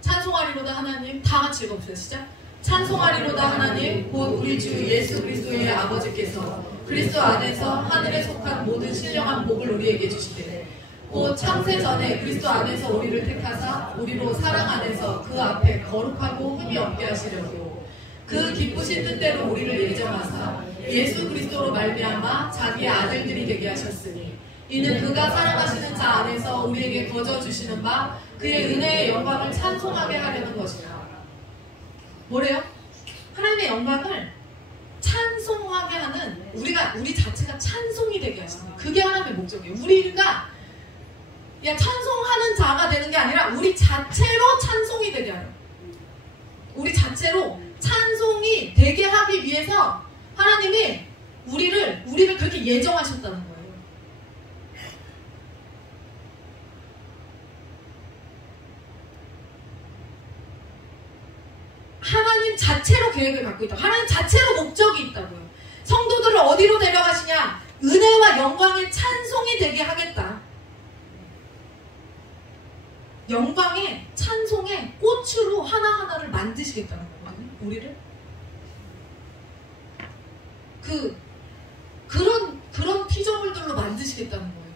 찬송하리로다 하나님, 다 같이 읽어보세요. 시작. 찬송하리로다 하나님 곧 우리 주 예수 그리스도의 아버지께서 그리스도 안에서 하늘에 속한 모든 신령한 복을 우리에게 주시되 곧 창세 전에 그리스도 안에서 우리를 택하사 우리로 사랑 안에서 그 앞에 거룩하고 흠이 없게 하시려고 그 기쁘신 뜻대로 우리를 예정하사 예수 그리스도로 말미암아 자기의 아들들이 되게 하셨으니 이는 그가 사랑하시는 자 안에서 우리에게 거저 주시는 바 그의 은혜의 영광을 찬송하게 하려는 것이라. 뭐래요? 하나님의 영광을 찬송하게 하는, 우리 자체가 찬송이 되게 하시는, 그게 하나님의 목적이에요. 우리가 찬송하는 자가 되는 게 아니라 우리 자체로 찬송이 되게 하는, 우리 자체로 찬송이 되게 하기 위해서 하나님이 우리를 그렇게 예정하셨다는 거예요. 하나님 자체로 계획을 갖고 있다고. 하나님 자체로 목적이 있다고요. 성도들을 어디로 데려가시냐? 은혜와 영광의 찬송이 되게 하겠다. 영광의 찬송의 꽃으로 하나하나를 만드시겠다는 거거든요. 우리를. 그런 피조물들로 만드시겠다는 거예요.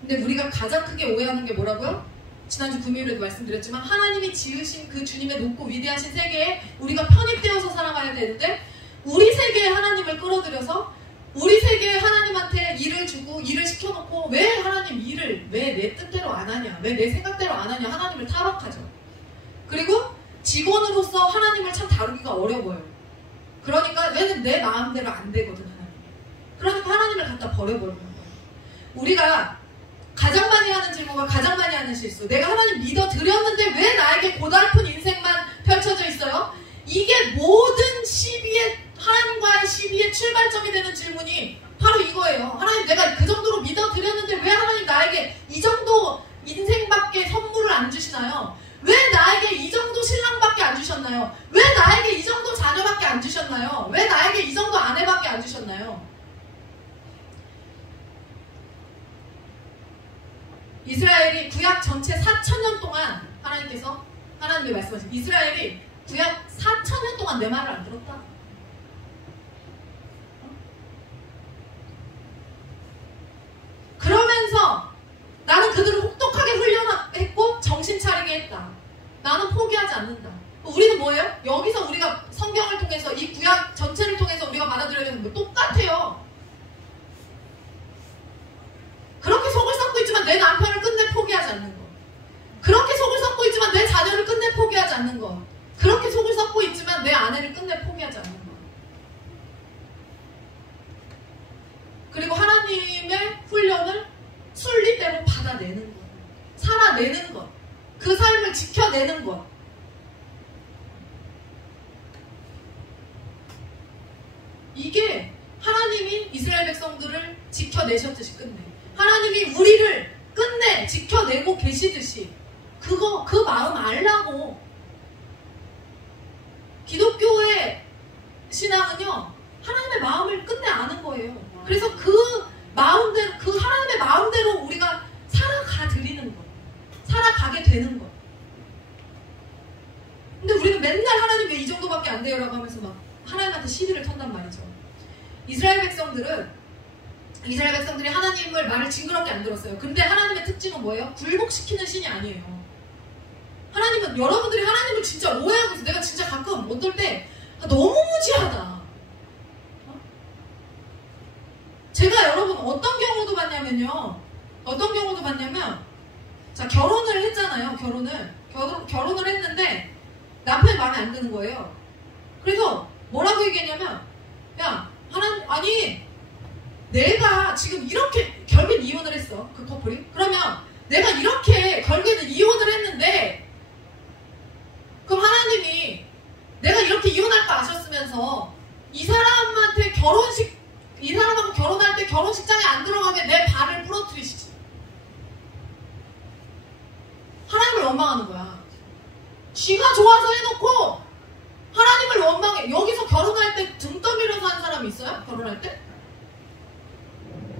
근데 우리가 가장 크게 오해하는 게 뭐라고요? 지난주 금요일에도 말씀드렸지만 하나님이 지으신 그 주님의 높고 위대하신 세계에 우리가 편입되어서 살아가야 되는데 우리 세계에 하나님을 끌어들여서 우리 세계에 하나님한테 일을 주고 일을 시켜놓고 왜 하나님 일을 왜 내 뜻대로 안 하냐, 왜 내 생각대로 안 하냐 하나님을 타박하죠. 그리고 직원으로서 하나님을 참 다루기가 어려워요. 그러니까 왜냐면 내 마음대로 안 되거든 하나님. 그러니까 하나님을 갖다 버려버리는 거예요. 우리가 가장 많이 하는 질문과 가장 많이 하는 실수, 내가 하나님 믿어드렸는데 왜 나에게 고달픈 인생만 펼쳐져 있어요? 이게 모든 시비의, 하나님과의 시비의 출발점이 되는 질문이 바로 이거예요. 하나님, 내가 그 정도로 믿어드렸는데 왜 하나님 나에게 이 정도 인생밖에 선물을 안 주시나요? 왜 나에게 이 정도 신랑밖에 안 주셨나요? 왜 나에게 이 정도 자녀밖에 안 주셨나요? 왜 나에게 이 정도 아내밖에 안 주셨나요? 이스라엘이 구약 전체 4,000년 동안 하나님이 말씀하신 이스라엘이 구약 4,000년 동안 내 말을 안 들었다. 그러면서 나는 그들을 혹독하게 훈련했고 정신 차리게 했다. 나는 포기하지 않는다. 우리는 뭐예요? 여기서 우리가 성경을 통해서 이 구약 전체를 통해서 우리가 받아들여야 되는 거 똑같아요. 그렇게 속을 썩고 있지만 내 남편을 끝내 포기하지 않는 거. 그렇게 속을 썩고 있지만 내 자녀를 끝내 포기하지 않는 거. 그렇게 속을 썩고 있지만 내 아내를 끝내 포기하지 않는 거. 그리고 하나님의 훈련을 순리대로 받아내는 것, 살아내는 것, 그 삶을 지켜내는 것. 이게 하나님이 이스라엘 백성들을 지켜내셨듯이 끝내, 하나님이 우리를 끝내 지켜내고 계시듯이 그 마음 알라고. 기독교의 신앙은요, 하나님의 마음을 끝내 아는 거예요. 그래서 그 마음대로, 그 하나님의 마음대로 우리가 살아가 드리는 거, 살아가게 되는 거. 근데 우리는 맨날 하나님 왜 이 정도밖에 안 돼요라고 하면서 막 하나님한테 시비를 턴단 말이죠. 이스라엘 백성들이 하나님을 말을 징그럽게 안 들었어요. 근데 하나님의 특징은 뭐예요? 굴복시키는 신이 아니에요. 하나님은, 여러분들이 하나님을 진짜 오해하고 있어요. 내가 진짜 가끔 어떨 때 너무 무지하다. 제가 여러분 어떤 경우도 봤냐면 자, 결혼을 했잖아요. 결혼을 했는데 남편이 마음에 안 드는 거예요. 그래서 뭐라고 얘기했냐면, 야, 아니 내가 지금 이렇게 결국엔 이혼을 했어. 그 커플이. 그러면 내가 이렇게 결국에는 이혼을 했는데, 그럼 하나님이 내가 이렇게 이혼할 거 아셨으면서 이 사람하고 결혼할 때 결혼식장에 안 들어가게 내 발을 부러뜨리시지. 하나님을 원망하는 거야. 쥐가 좋아서 해놓고 하나님을 원망해. 여기서 결혼할 때 등 떠밀어서 한 사람이 있어요? 결혼할 때?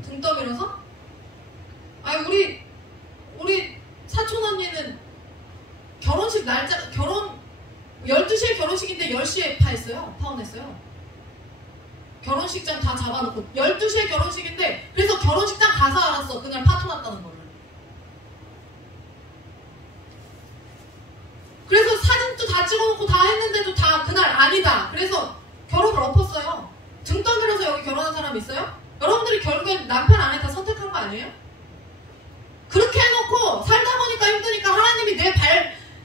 등 떠밀어서? 아니, 우리 사촌 언니는 결혼식 날짜, 12시에 결혼식인데 10시에 파혼했어요. 결혼식장 다 잡아놓고 12시에 결혼식인데, 그래서 결혼식장 가서 알았어. 그냥 파토 났다는 거를. 그래서 사진도 다 찍어놓고 다 했는데도 다 그날 아니다. 그래서 결혼을 엎었어요. 등 떠밀어서 여기 결혼한 사람 있어요? 여러분들이 결국엔 남편 아내 다 선택한 거 아니에요? 그렇게 해놓고 살다 보니까 힘드니까 하나님이 내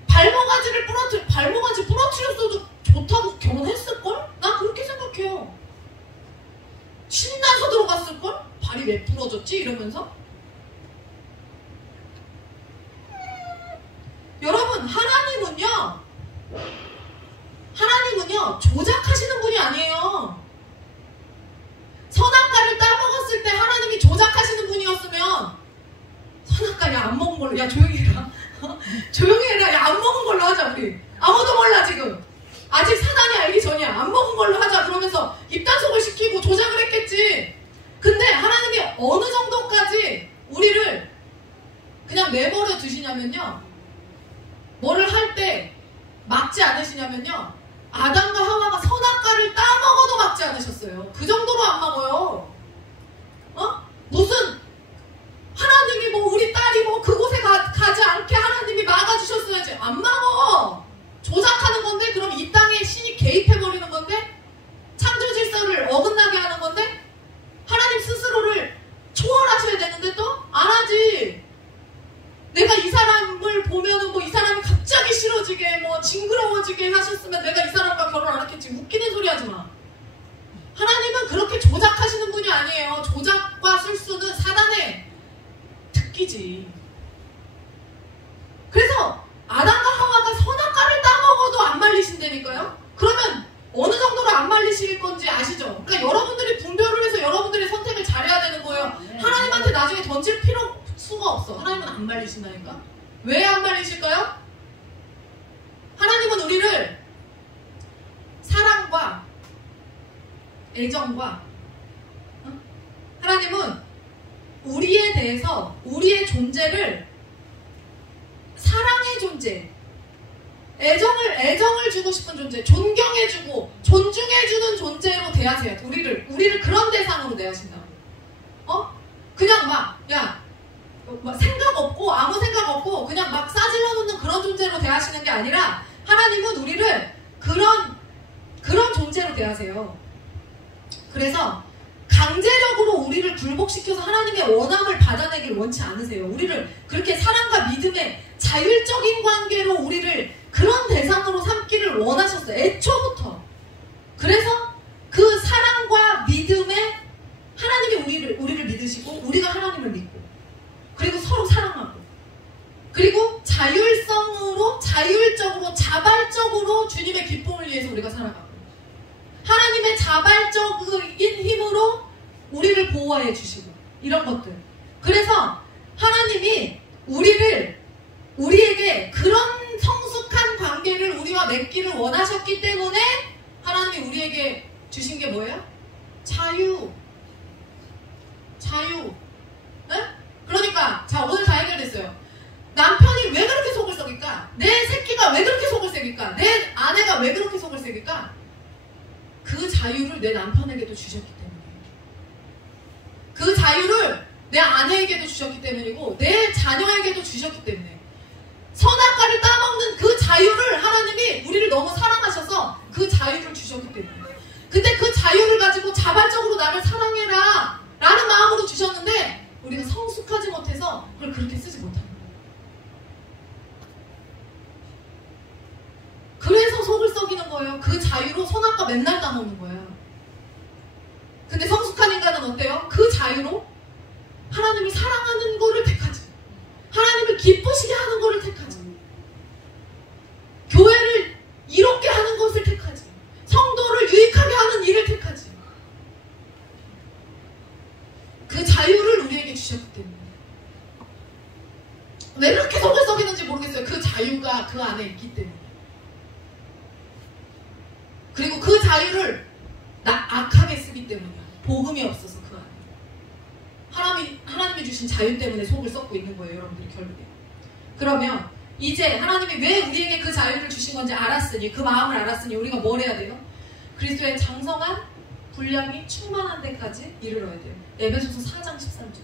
발모가지 부러뜨렸어도 좋다고 결혼했을걸? 난 그렇게 생각해요. 신나서 들어갔을걸? 발이 왜 부러졌지? 이러면서. 여러분, 하나님은요 조작하시는 분이 아니에요. 선악과를 따먹었을 때 하나님이 조작하시는 분이었으면, 선악과를 안 먹은 걸로, 야 조용히 해라. 조용히 해라. 야, 안 먹은 걸로 하자. 우리 아무도 몰라. 지금 아직 사단이 알기 전이야. 안 먹은 걸로 하자 그러면서 입단속을 시키고 조작을 했겠지. 근데 하나님이 어느 정도까지 우리를 그냥 내버려 두시냐면요, 뭐를 할 때 막지 않으시냐면요, 아담과 하와가 선악과를 따먹어도 막지 않으셨어요. 그 정도로 안 먹어요. 무슨 하나님이 뭐 우리 딸이 뭐 그곳에 가지 않게 하나님이 막아주셨어야지. 안 막어. 조작하는 건데, 그럼 이 땅에 신이 개입해버리는 건데, 창조 질서를 어긋나게 하는 건데, 하나님 스스로를 초월하셔야 되는데 또 안 하지. 내가 이 사람을 보면은 뭐 이 사람이 갑자기 싫어지게 뭐 징그러워지게 하셨으면 내가 이 사람과 결혼 안 했겠지. 웃기는 소리 하지 마. 하나님은 그렇게 조작하시는 분이 아니에요. 조작과 술수는 사단의 특기지. 그래서 아담과 하와가 선악과를 따먹어도 안 말리신다니까요. 그러면 어느 정도로 안 말리실 건지 아시죠? 그러니까 여러분들이 분별을 해서 여러분들의 선택을 잘해야 되는 거예요. 하나님한테 나중에 던질 수가 없어. 하나님은 안 말리신다니까. 왜 안 말리실까요? 하나님은 우리를 사랑과 애정과, 하나님은 우리에 대해서 우리의 존재를 사랑의 존재, 애정을 주고 싶은 존재, 존경해주고 존중해주는 존재로 대하세요. 우리를 그런 대상으로 대하신다고. 그냥 막, 야, 생각 없고 아무 생각 없고 그냥 막 싸질러 놓는 그런 존재로 대하시는 게 아니라, 하나님은 우리를 그런 존재로 대하세요. 그래서 강제력으로 우리를 굴복시켜서 하나님의 원함을 받아내길 원치 않으세요. 우리를 그렇게 사랑과 믿음의 자율적인 관계로 우리를 그런 대상으로 삼기를 원하셨어요. 애초부터. 그래서 그 사랑과 믿음에 하나님이 우리를 믿으시고, 우리가 하나님을 믿고, 그리고 서로 사랑하고, 그리고 자율적으로 자발적으로 주님의 기쁨을 위해서 우리가 살아가고, 하나님의 자발적인 힘으로 우리를 보호해 주시고, 이런 것들. 그래서 하나님이 우리에게 그런 성숙한 관계를 우리와 맺기를 원하셨기 때문에 하나님이 우리에게 주신 게 뭐예요? 자유. 네? 그러니까 자, 오늘 다 해결됐어요. 남편이 왜 그렇게 속을 썩일까? 내 새끼가 왜 그렇게 속을 썩일까? 내 아내가 왜냐면 왜 그렇게 속을 새길까? 그 자유를 내 남편에게도 주셨기 때문이에요. 그 자유를 내 아내에게도 주셨기 때문이고 내 자녀에게도 주셨기 때문에 선악과를 따먹는 그 자유를 하나님이 우리를 너무 사랑하셔서 그 자유를 주셨기 때문에 근데 그 자유를 가지고 자발적으로 나를 사랑해라 라는 마음으로 주셨는데 우리가 성숙하지 못해서 그걸 그렇게 쓰지 못하는 거예요. 그래서 속을 썩이는 거예요. 그 자유로 선악과 맨날 따먹는 거예요. 근데 성숙한 인간은 어때요? 그 자유로 하나님이 사랑하는 거를 택하지. 하나님을 기쁘시게 하는 거를 택하지. 교회를 이롭게 하는 것을 택하지. 성도를 유익하게 하는 일을 택하지. 그 자유를 우리에게 주셨기 때문에. 왜 이렇게 속을 썩이는지 모르겠어요. 그 자유가 그 안에 있기 때문에. 그리고 그 자유를 악하게 쓰기 때문이야. 복음이 없어서 그 안에. 하나님이 주신 자유 때문에 속을 썩고 있는 거예요. 여러분들이 결국에. 그러면 이제 하나님이 왜 우리에게 그 자유를 주신 건지 알았으니 그 마음을 알았으니 우리가 뭘 해야 돼요? 그리스도의 장성한 분량이 충만한 데까지 이르러야 돼요. 에베소서 4장 13절.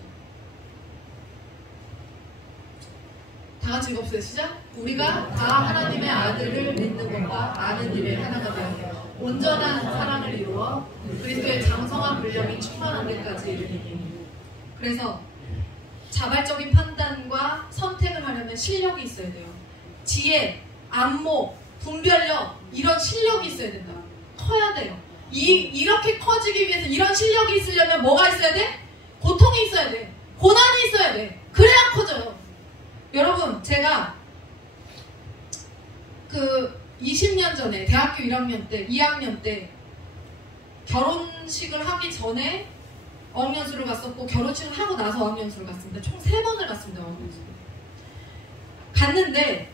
다 같이 읽어보세요. 시작. 우리가 다 하나님의 아들을 믿는 것과 아는 일에 하나가 되어 온전한 사랑을 이루어 그리스도의 장성한 분량이 충만한 데까지 이르리니. 그래서 자발적인 판단과 선택을 하려면 실력이 있어야 돼요. 지혜, 안목, 분별력 이런 실력이 있어야 된다. 커야 돼요. 이렇게 커지기 위해서 이런 실력이 있으려면 뭐가 있어야 돼? 고통이 있어야 돼. 고난이 있어야 돼. 그래야 커져요. 여러분 제가 그 20년 전에 대학교 1학년 때 2학년 때 결혼식을 하기 전에 어학연수를 갔었고 결혼식을 하고 나서 어학연수를 갔습니다. 총 3번을 갔습니다. 어학연수를 갔는데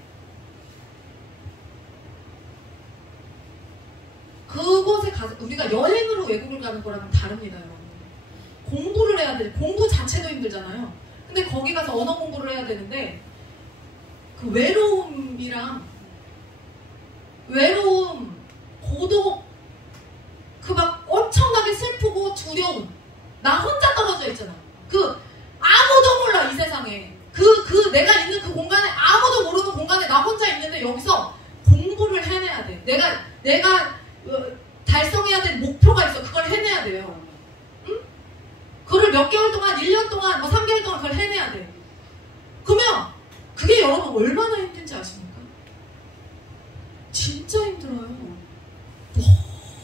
그곳에 가서 우리가 여행으로 외국을 가는 거랑은 다릅니다. 여러분. 공부를 해야 돼. 공부 자체도 힘들잖아요. 근데 거기 가서 언어 공부를 해야 되는데 그 외로움, 고독, 그 막 엄청나게 슬프고 두려움. 나 혼자 떨어져 있잖아. 그 아무도 몰라 이 세상에. 내가 있는 그 공간에 아무도 모르는 공간에 나 혼자 있는데 여기서 공부를 해내야 돼. 내가 달성해야 될 목표가 있어. 그걸 해내야 돼요. 응? 그걸 몇 개월 동안, 1년 동안, 3개월 동안 그걸 해내야 돼. 그러면 그게 여러분 얼마나 힘든지 아십니까? 진짜 힘들어요.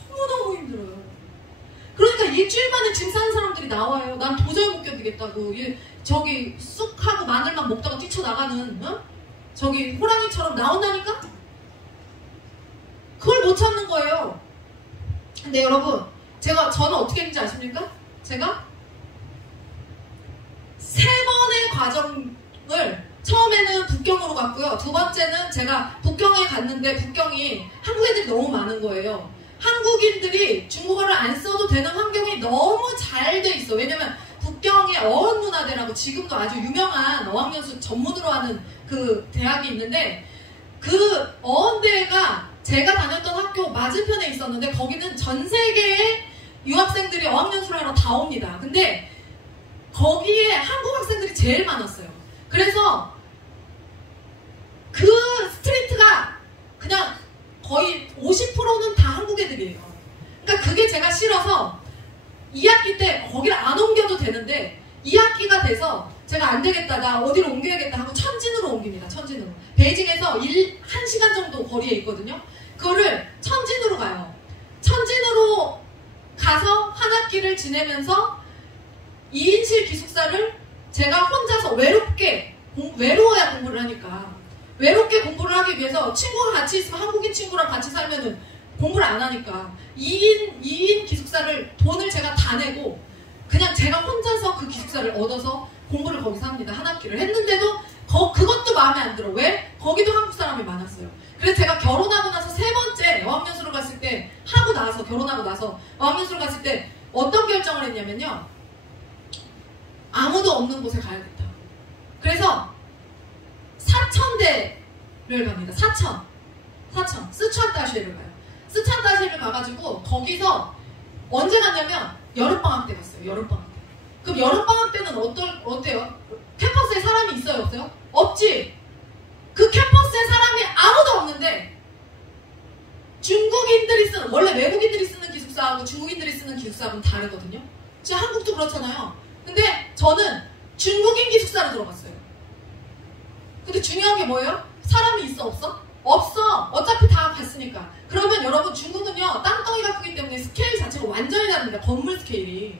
너무너무 힘들어요. 그러니까 일주일 만에 짐 싸는 사람들이 나와요. 난 도저히 못 견디겠다고. 저기 쑥하고 마늘만 먹다가 뛰쳐나가는 저기 호랑이처럼 나온다니까? 그걸 못 참는 거예요. 근데 여러분 저는 어떻게 했는지 아십니까? 제가 3번의 과정을 처음에는 북경으로 갔고요. 2번째는 제가 북경에 갔는데 북경이 한국 애들이 너무 많은 거예요. 한국인들이 중국어를 안 써도 되는 환경이 너무 잘 돼 있어. 왜냐면 북경의 어원문화대라고 지금도 아주 유명한 어학연수 전문으로 하는 그 대학이 있는데 그 어원대가 제가 다녔던 학교 맞은편에 있었는데 거기는 전 세계의 유학생들이 어학연수를 하러 다 옵니다. 근데 거기에 한국 학생들이 제일 많았어요. 그래서 그 스트리트가 그냥 거의 50%는 다 한국 애들이에요. 그러니까 그게 제가 싫어서 2학기 때 거기를 안 옮겨도 되는데 2학기가 돼서 제가 안 되겠다, 나 어디로 옮겨야겠다 하고 천진으로 옮깁니다. 천진으로. 베이징에서 1시간 정도 거리에 있거든요. 그거를 천진으로 가요. 천진으로 가서 한 학기를 지내면서 2인실 기숙사를 제가 혼자서 외로워야 공부를 하니까 외롭게 공부를 하기 위해서 친구가 같이 있으면 한국인 친구랑 같이 살면은 공부를 안 하니까 2인 기숙사를 돈을 제가 다 내고 그냥 제가 혼자서 그 기숙사를 얻어서 공부를 거기서 합니다. 한 학기를 했는데도 그것도 마음에 안 들어. 왜? 거기도 한국 사람이 많았어요. 그래서 제가 결혼하고 나서 3번째 어학연수를 갔을 때 결혼하고 나서 어학연수를 갔을 때 어떤 결정을 했냐면요. 아무도 없는 곳에 가야겠다. 그래서 사천대를 갑니다. 사천, 스촨다시를 가요. 스촨다시를 가가지고 거기서 언제 갔냐면 여름방학 때 갔어요. 여름방학 때. 그럼 여름방학 때는 어때요? 캠퍼스에 사람이 있어요? 없어요? 없지. 그 캠퍼스에 사람이 아무도 없는데 중국인들이 쓰는, 원래 외국인들이 쓰는 기숙사하고 중국인들이 쓰는 기숙사하고는 다르거든요. 지금 한국도 그렇잖아요. 근데 저는 중국인 기숙사로 들어갔어요. 근데 중요한 게 뭐예요? 사람이 있어? 없어? 없어. 어차피 다 갔으니까. 그러면 여러분 중국은요 땅덩이가 크기 때문에 스케일 자체가 완전히 다릅니다. 건물 스케일이.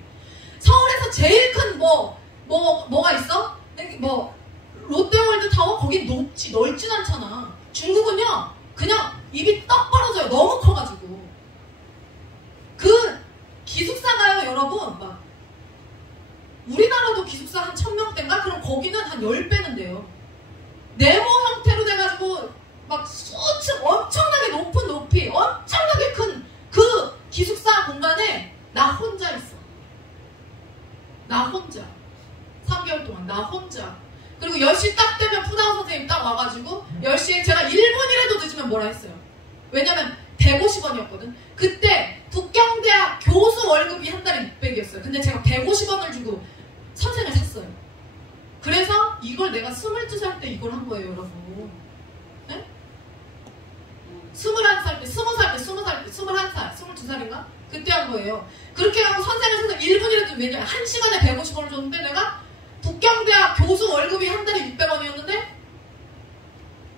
서울에서 제일 큰 뭐가 있어? 뭐 롯데월드 타워? 거긴 넓진 않잖아. 중국은요 그냥 입이 떡 벌어져요. 너무 커가지고. 그 기숙사가요 여러분 막 우리나라도 기숙사 한 1000명대인가? 그럼 거기는 한 10배는 돼요. 네모 형태로 돼가지고 막 수층 엄청나게 높은 높이 엄청나게 큰 그 기숙사 공간에 나 혼자 있어. 나 혼자 3개월 동안 나 혼자. 그리고 10시 딱 되면 푸다오 선생님 딱 와가지고 10시에 제가 1분이라도 늦으면 뭐라 했어요. 왜냐면 150원이었거든. 그때 북경대학 교수 월급이 한 달에 600이었어요. 근데 제가 150원을 주고 선생을 샀어요. 그래서 이걸 내가 22살 때 이걸 한 거예요, 여러분. 네? 21살 때, 20살 때, 20살 때, 21살, 22살인가? 그때 한 거예요. 그렇게 하고 선생을 사서 1분이라도 왜냐면 1시간에 150원을 줬는데 내가 북경대학 교수 월급이 한 달에 600원이었는데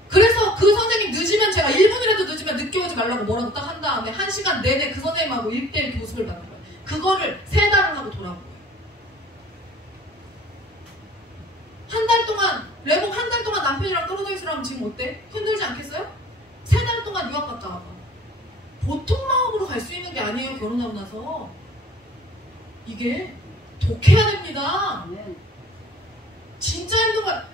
그래서 그 선생님 늦으면 제가 1분이라도 늦으면 늦게 오지 말라고 뭐라고 딱 한 다음에 1시간 내내 그 선생님하고 1대1 교습을 받는 거예요. 그거를 3달을 하고 돌아온 거예요. 한 달 동안 레봉 한 달 동안 남편이랑 떨어져 있으라면 지금 어때? 힘들지 않겠어요? 3달 동안 유학 갔다 와봐. 보통 마음으로 갈 수 있는 게 아니에요. 결혼하고 나서 이게 독해야 됩니다. 진짜 힘든 거야.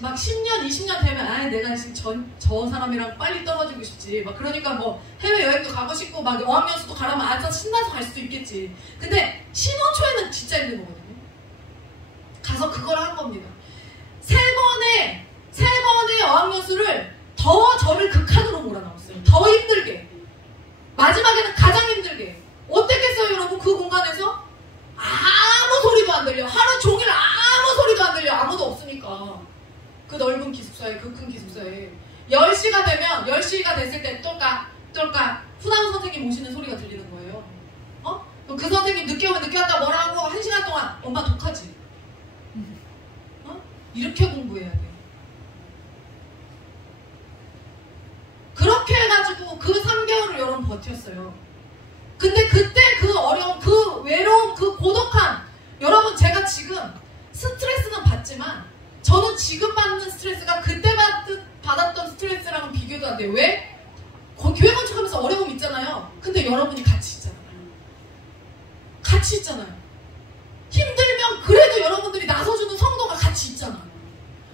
막 10년, 20년 되면 아 내가 지금 저 사람이랑 빨리 떨어지고 싶지. 막 그러니까 뭐 해외여행도 가고 싶고 막 어학연수도 가라면 아주 신나서 갈 수도 있겠지. 근데 신혼초에는 진짜 힘든 거거든요. 가서 그걸 한 겁니다. 세 번의 어학연수를 더 저를 극한으로 몰아넣었어요. 더 힘들게. 마지막에는 가장 힘들게. 어땠겠어요 여러분? 그 공간에서 아무 소리도 안 들려. 하루 종일 아무 소리도 안 들려. 아무도 없으니까. 그 넓은 기숙사에, 그 큰 기숙사에 10시가 되면 10시가 됐을 때 똘까 후남 선생님 오시는 소리가 들리는 거예요. 그럼 그 선생님 늦게 오면 늦게 왔다 뭐라 하고 1시간 동안 엄마 독하지? 이렇게 공부해야 돼. 그렇게 해가지고 그 3개월을 여러분 버텼어요. 근데 그때 그 어려움, 그 외로움, 그 고독함, 여러분 제가 지금 스트레스는 받지만 저는 지금 받는 스트레스가 그때 받았던 스트레스랑은 비교도 안 돼요. 왜? 교회 건축하면서 어려움 있잖아요. 근데 여러분이 같이 있잖아요. 같이 있잖아요. 힘들면 그래도 여러분들이 나서주는 성도가 같이 있잖아요.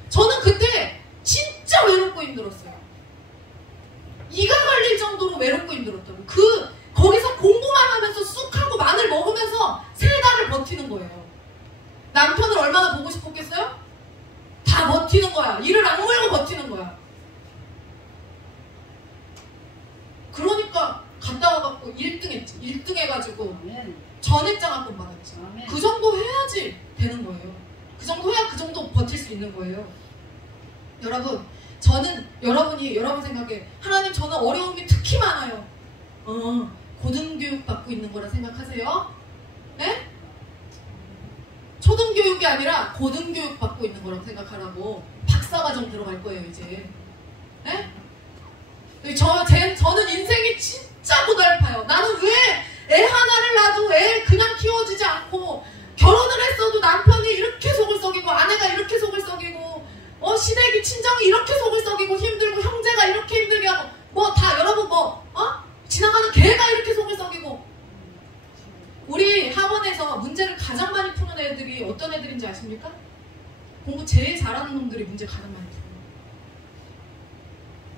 저는 그때 진짜 외롭고 힘들었어요. 이가 갈릴 정도로 외롭고 힘들었다고. 거기서 공부만 하면서 쑥 하고 마늘 먹으면서 3달을 버티는 거예요. 남편을 얼마나 보고 싶었겠어요? 다 버티는 거야. 이를 악물고 버티는 거야. 그러니까 갔다 와갖고 1등 했지. 1등 해가지고 전액장학금 받았지. 그 정도 해야지 되는 거예요. 그 정도 해야 그 정도 버틸 수 있는 거예요. 여러분, 저는 여러분 생각에 하나님 저는 어려움이 특히 많아요. 고등교육 받고 있는 거라 생각하세요? 네? 초등교육이 아니라 고등교육 받고 있는 거라고 생각하라고. 박사과정 들어갈 거예요 이제. 네? 저는 인생이 진짜 고달파요. 나는 왜 애 하나를 낳아도 애 그냥 키워주지 않고 결혼을 했어도 남편이 이렇게 속을 썩이고 아내가 이렇게 속을 썩이고 시댁이 친정이 이렇게 속을 썩이고 힘들고 형제가 이렇게 힘들게 하고 뭐 다 여러분 지나가는 개가 이렇게 속을 썩이고. 우리 학원에서 문제를 가장 많이 푸는 애들이 어떤 애들인지 아십니까? 공부 제일 잘하는 놈들이 문제 가장 많이 풀어요.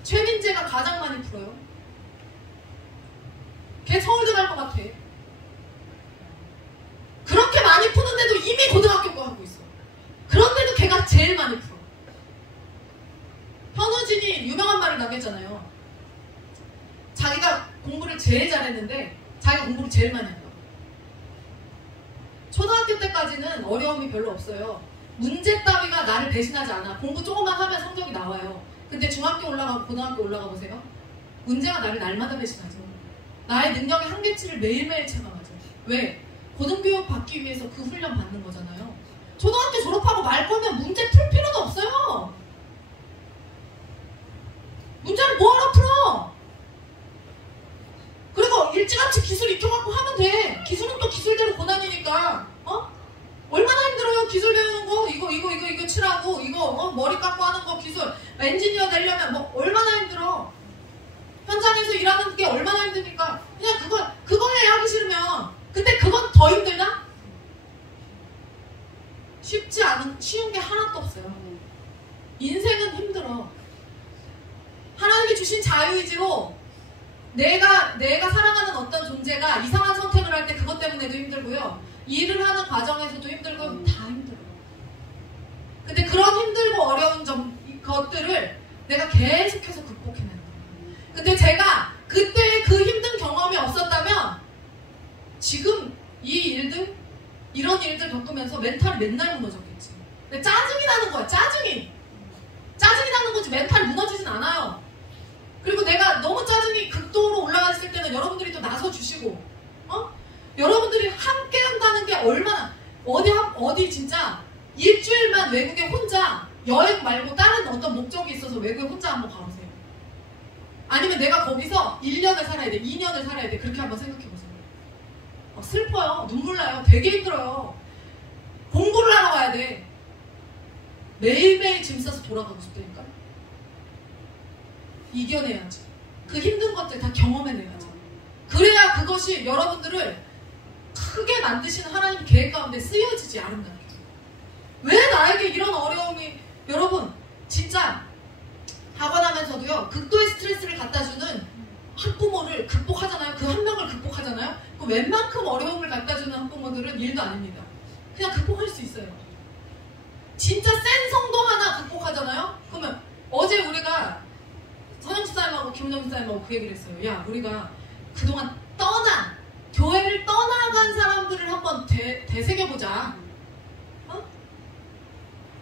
최민재가 가장 많이 풀어요. 걔 서울대 갈 것 같아. 그렇게 많이 푸는데도 이미 고등학교 거 하고 있어. 그런데도 걔가 제일 많이 풀어. 현우진이 유명한 말을 남겼잖아요. 자기가 공부를 제일 잘했는데 자기가 공부를 제일 많이 한다고. 초등학교 때까지는 어려움이 별로 없어요. 문제 따위가 나를 배신하지 않아. 공부 조금만 하면 성적이 나와요. 근데 중학교 올라가고 고등학교 올라가 보세요. 문제가 나를 날마다 배신하죠. 나의 능력의 한계치를 매일매일 체감하죠. 왜? 고등교육 받기 위해서 그 훈련 받는 거잖아요. 초등학교 졸업하고 말 거면 문제 풀 필요도 없어요. 문제를 뭐하러 풀어? 그리고 일찌감치 기술 익혀갖고 하면 돼. 기술은 또 기술대로 고난이니까. 얼마나 힘들어요. 기술 배우는 거 이거 칠하고 이거 머리 깎고 하는 거 기술 엔지니어 되려면 뭐 얼마나 힘들어. 현장에서 일하는 게 얼마나 힘드니까 그냥 그거 해. 하기 싫으면. 근데 그건 더 힘들다? 쉬운 게 하나도 없어요. 인생은 힘들어. 하나님이 주신 자유의지로 내가 사랑하는 어떤 존재가 이상한 선택을 할 때 그것 때문에도 힘들고요. 일을 하는 과정에서도 힘들고 다 힘들어요. 근데 그런 힘들고 어려운 것들을 내가 계속해서 극복해내는 거예요. 근데 제가 그때 그 힘든 경험이 없었다면 지금 이런 일들 겪으면서 멘탈이 맨날 무너졌겠지. 근데 짜증이 나는 거야. 짜증이 나는 거지 멘탈이 무너지진 않아요. 그리고 내가 너무 짜증이 극도로 올라갔을 때는 여러분들이 또 나서주시고 여러분들이 함께 한다는 게 얼마나 어디 진짜 일주일만 외국에 혼자 여행 말고 다른 어떤 목적이 있어서 외국에 혼자 한번 가보세요. 아니면 내가 거기서 1년을 살아야 돼, 2년을 살아야 돼. 그렇게 한번 생각해보세요. 슬퍼요. 눈물 나요. 되게 힘들어요. 공부를 하러 가야 돼. 매일매일 짐 싸서 돌아가고 싶다니까. 이겨내야지. 그 힘든 것들 다 경험해내야지. 그래야 그것이 여러분들을 크게 만드시는 하나님 계획 가운데 쓰여지지 아름답게. 왜 나에게 이런 어려움이 여러분 진짜 학원하면서도요 극도의 스트레스를 갖다주는 학부모를 극복하잖아요. 그 한 명을 극복하잖아요. 그 웬만큼 어려움을 갖다주는 학부모들은 일도 아닙니다. 그냥 극복할 수 있어요. 진짜 센 성도 하나 극복하잖아요. 그러면 어제 우리가 선영 집사님하고 김은영 집사님하고 그 얘기를 했어요. 야 우리가 그동안 교회를 떠나간 사람들을 한번 되새겨보자.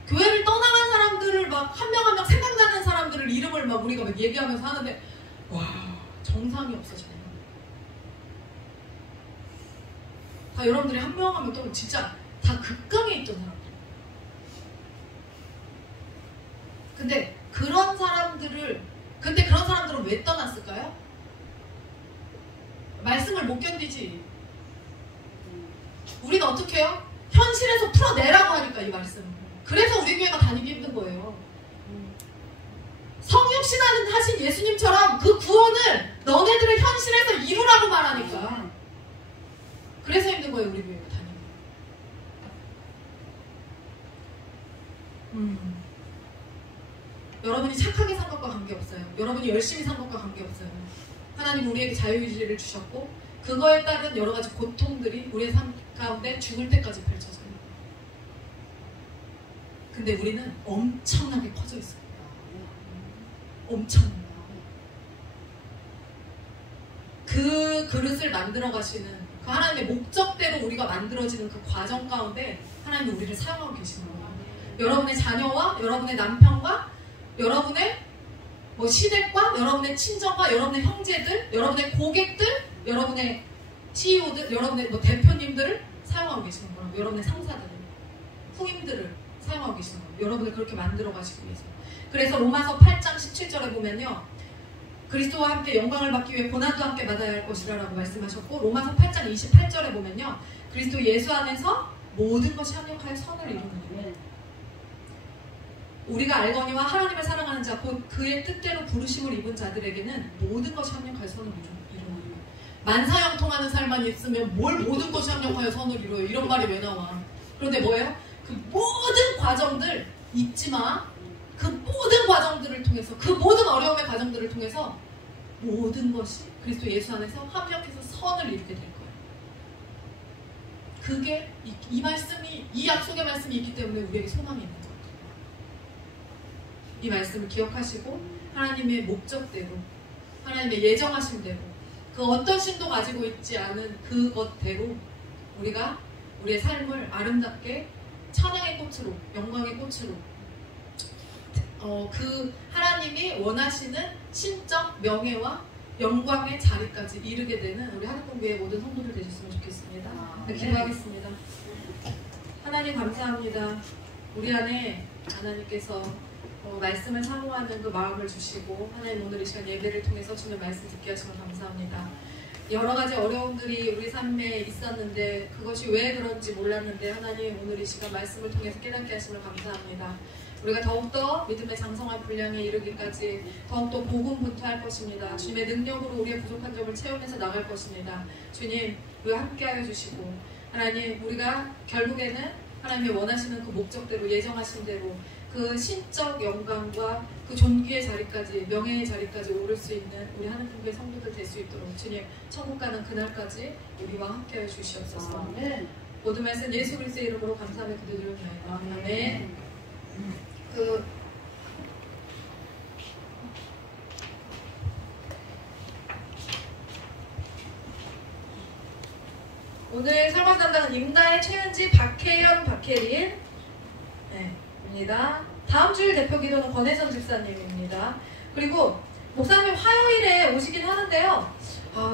교회를 떠나간 사람들을 막 한 명 한 명 생각나는 사람들을 이름을 막 우리가 막 얘기하면서 하는데 와 정상이 없어지네요. 다 여러분들이 한 명 한 명 또 진짜 다 극강에 있던 사람들. 근데 그런 사람들은 왜 떠났을까요? 말씀을 못 견디지. 우리는 어떻게 해요? 현실에서 풀어내라고 하니까 이 말씀. 그래서 우리 교회가 다니기 힘든 거예요. 성육신 하신 예수님처럼 그 구원을 너네들의 현실에서 이루라고 말하니까. 그래서 힘든 거예요. 우리 교회가 다니기. 여러분이 착하게 산 것과 관계없어요. 여러분이 열심히 산 것과 관계없어요. 하나님 우리에게 자유의지를 주셨고 그거에 따른 여러 가지 고통들이 우리의 삶 가운데 죽을 때까지 펼쳐져요. 근데 우리는 엄청나게 커져 있어요. 엄청나게. 그 그릇을 만들어 가시는 그 하나님의 목적대로 우리가 만들어지는 그 과정 가운데 하나님은 우리를 사용하고 계시는 거예요. 여러분의 자녀와 여러분의 남편과 여러분의 시댁과 여러분의 친정과 여러분의 형제들, 여러분의 고객들, 여러분의 CEO들, 여러분의 대표님들을 사용하고 계시는 거예요. 여러분의 상사들을, 후임들을 사용하고 계시는 거예요. 여러분을 그렇게 만들어 가시기 위해서. 그래서 로마서 8장 17절에 보면요. 그리스도와 함께 영광을 받기 위해 고난도 함께 받아야 할 것이라고 말씀하셨고 로마서 8장 28절에 보면요. 그리스도 예수 안에서 모든 것이 합력하여 선을 이루는 거예요. 우리가 알거니와 하나님을 사랑하는 자 곧 그의 뜻대로 부르심을 입은 자들에게는 모든 것이 합력하여 선을 이루는 거예요. 만사형통하는 삶만 있으면 뭘 모든 것이 합력하여 선을 이루어요. 이런 말이 왜 나와. 그런데 뭐예요? 그 모든 과정들 잊지 마. 그 모든 과정들을 통해서 그 모든 어려움의 과정들을 통해서 모든 것이 그리스도 예수 안에서 합력해서 선을 이루게 될 거예요. 그게 이 말씀이 이 약속의 말씀이 있기 때문에 우리에게 소망이 있는 거예요. 이 말씀을 기억하시고 하나님의 목적대로 하나님의 예정하신 대로 그 어떤 신도 가지고 있지 않은 그것대로 우리가 우리의 삶을 아름답게 찬양의 꽃으로 영광의 꽃으로 그 하나님이 원하시는 신적 명예와 영광의 자리까지 이르게 되는 우리 하늘공부의 모든 성도들 되셨으면 좋겠습니다. 네, 기도하겠습니다. 하나님 감사합니다. 우리 안에 하나님께서 말씀을 사모하는 그 마음을 주시고 하나님 오늘 이 시간 예배를 통해서 주는 말씀 듣게 하시면 감사합니다. 여러 가지 어려움들이 우리 삶에 있었는데 그것이 왜 그런지 몰랐는데 하나님 오늘 이 시간 말씀을 통해서 깨닫게 하시면 감사합니다. 우리가 더욱더 믿음의 장성한 분량에 이르기까지 더욱더 고군분투할 것입니다. 주님의 능력으로 우리의 부족한 점을 채우면서 나갈 것입니다. 주님 우리와 함께하여 주시고 하나님 우리가 결국에는 하나님이 원하시는 그 목적대로 예정하신 대로 그 신적 영광과 그 존귀의 자리까지 명예의 자리까지 오를 수 있는 우리 하나님의 성도들 될 수 있도록 주님 천국 가는 그날까지 우리와 함께하여 주시옵소서. 모든 말씀 예수 그리스도의 이름으로 감사하며 기도드립니다. 아멘. 오늘 설교단장은 임다혜, 최은지, 박혜연, 박혜린 입니다. 다음 주일 대표 기도는 권혜선 집사님입니다. 그리고 목사님 화요일에 오시긴 하는데요.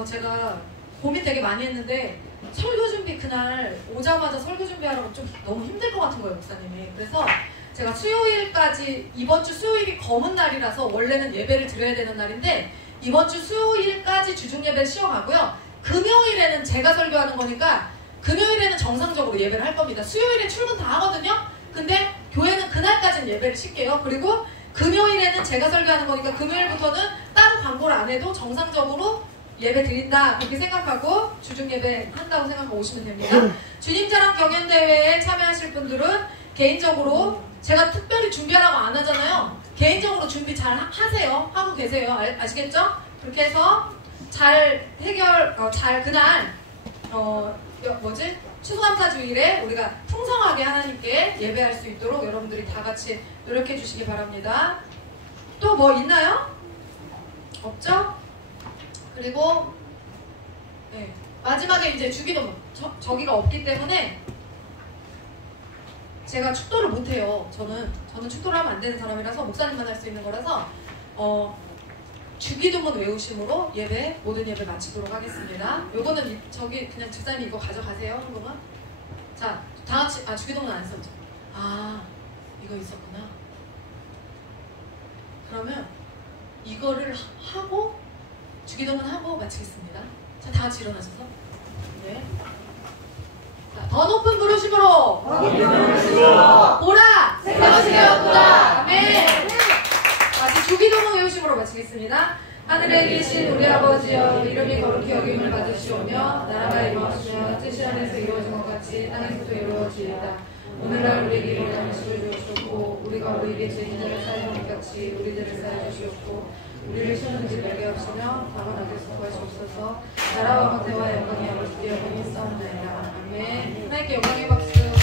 제가 고민 되게 많이 했는데 설교 준비 그날 오자마자 설교 준비하라고 좀 너무 힘들 것 같은 거예요, 목사님이. 그래서 제가 수요일까지, 이번 주 수요일이 검은 날이라서 원래는 예배를 드려야 되는 날인데 이번 주 수요일까지 주중 예배를 쉬어가고요. 금요일에는 제가 설교하는 거니까 금요일에는 정상적으로 예배를 할 겁니다. 수요일에 출근 다 하거든요. 근데 교회는 그날까지는 예배를 쉴게요. 그리고 금요일에는 제가 설교하는 거니까 금요일부터는 따로 광고를 안 해도 정상적으로 예배 드린다 그렇게 생각하고 주중 예배 한다고 생각하고 오시면 됩니다. 주님자랑 경연대회에 참여하실 분들은 개인적으로 제가 특별히 준비하라고 안 하잖아요. 개인적으로 준비 잘 하세요. 하고 계세요. 아시겠죠? 그렇게 해서 잘 잘 그날 추수감사주일에 우리가 풍성하게 하나님께 예배할 수 있도록 여러분들이 다 같이 노력해 주시기 바랍니다. 또 뭐 있나요? 없죠? 그리고 마지막에 이제 주기도문 저기가 없기 때문에 제가 축도를 못해요. 저는 축도를 하면 안 되는 사람이라서 목사님만 할 수 있는 거라서 주기도문 외우심으로 예배 모든 예배 마치도록 하겠습니다. 요거는 저기 그냥 집사님 이거 가져가세요. 한동안. 자, 다 같이 주기도문 안 썼죠? 이거 있었구나. 그러면 이거를 하고 주기도문 하고 마치겠습니다. 자, 다 같이 일어나셔서. 네. 자, 더 높은 부르심으로 보라 새것이 되었구나. 아멘. 다시 주기도문 외우심으로 마치겠습니다. 하늘에 계신 우리 아버지여 이름이 거룩히 여김을 받으시오며 나라가 임하시며 뜻이 하늘에서 이루어진 것 같이 땅에서도 이루어지이다. 오늘날 우리에게 일용할 음식을 주옵소서. 우리가 우리에게 죄인 자를 사하는 것 같이 우리들을 사하여 주시옵고 우리를 시험에 들게 하시며 다만 악에서 구하시옵소서. 나라와 권세와 영광이 아버지께 영원히 있사옵나이다. 아멘. 하나님께 영광의 박수.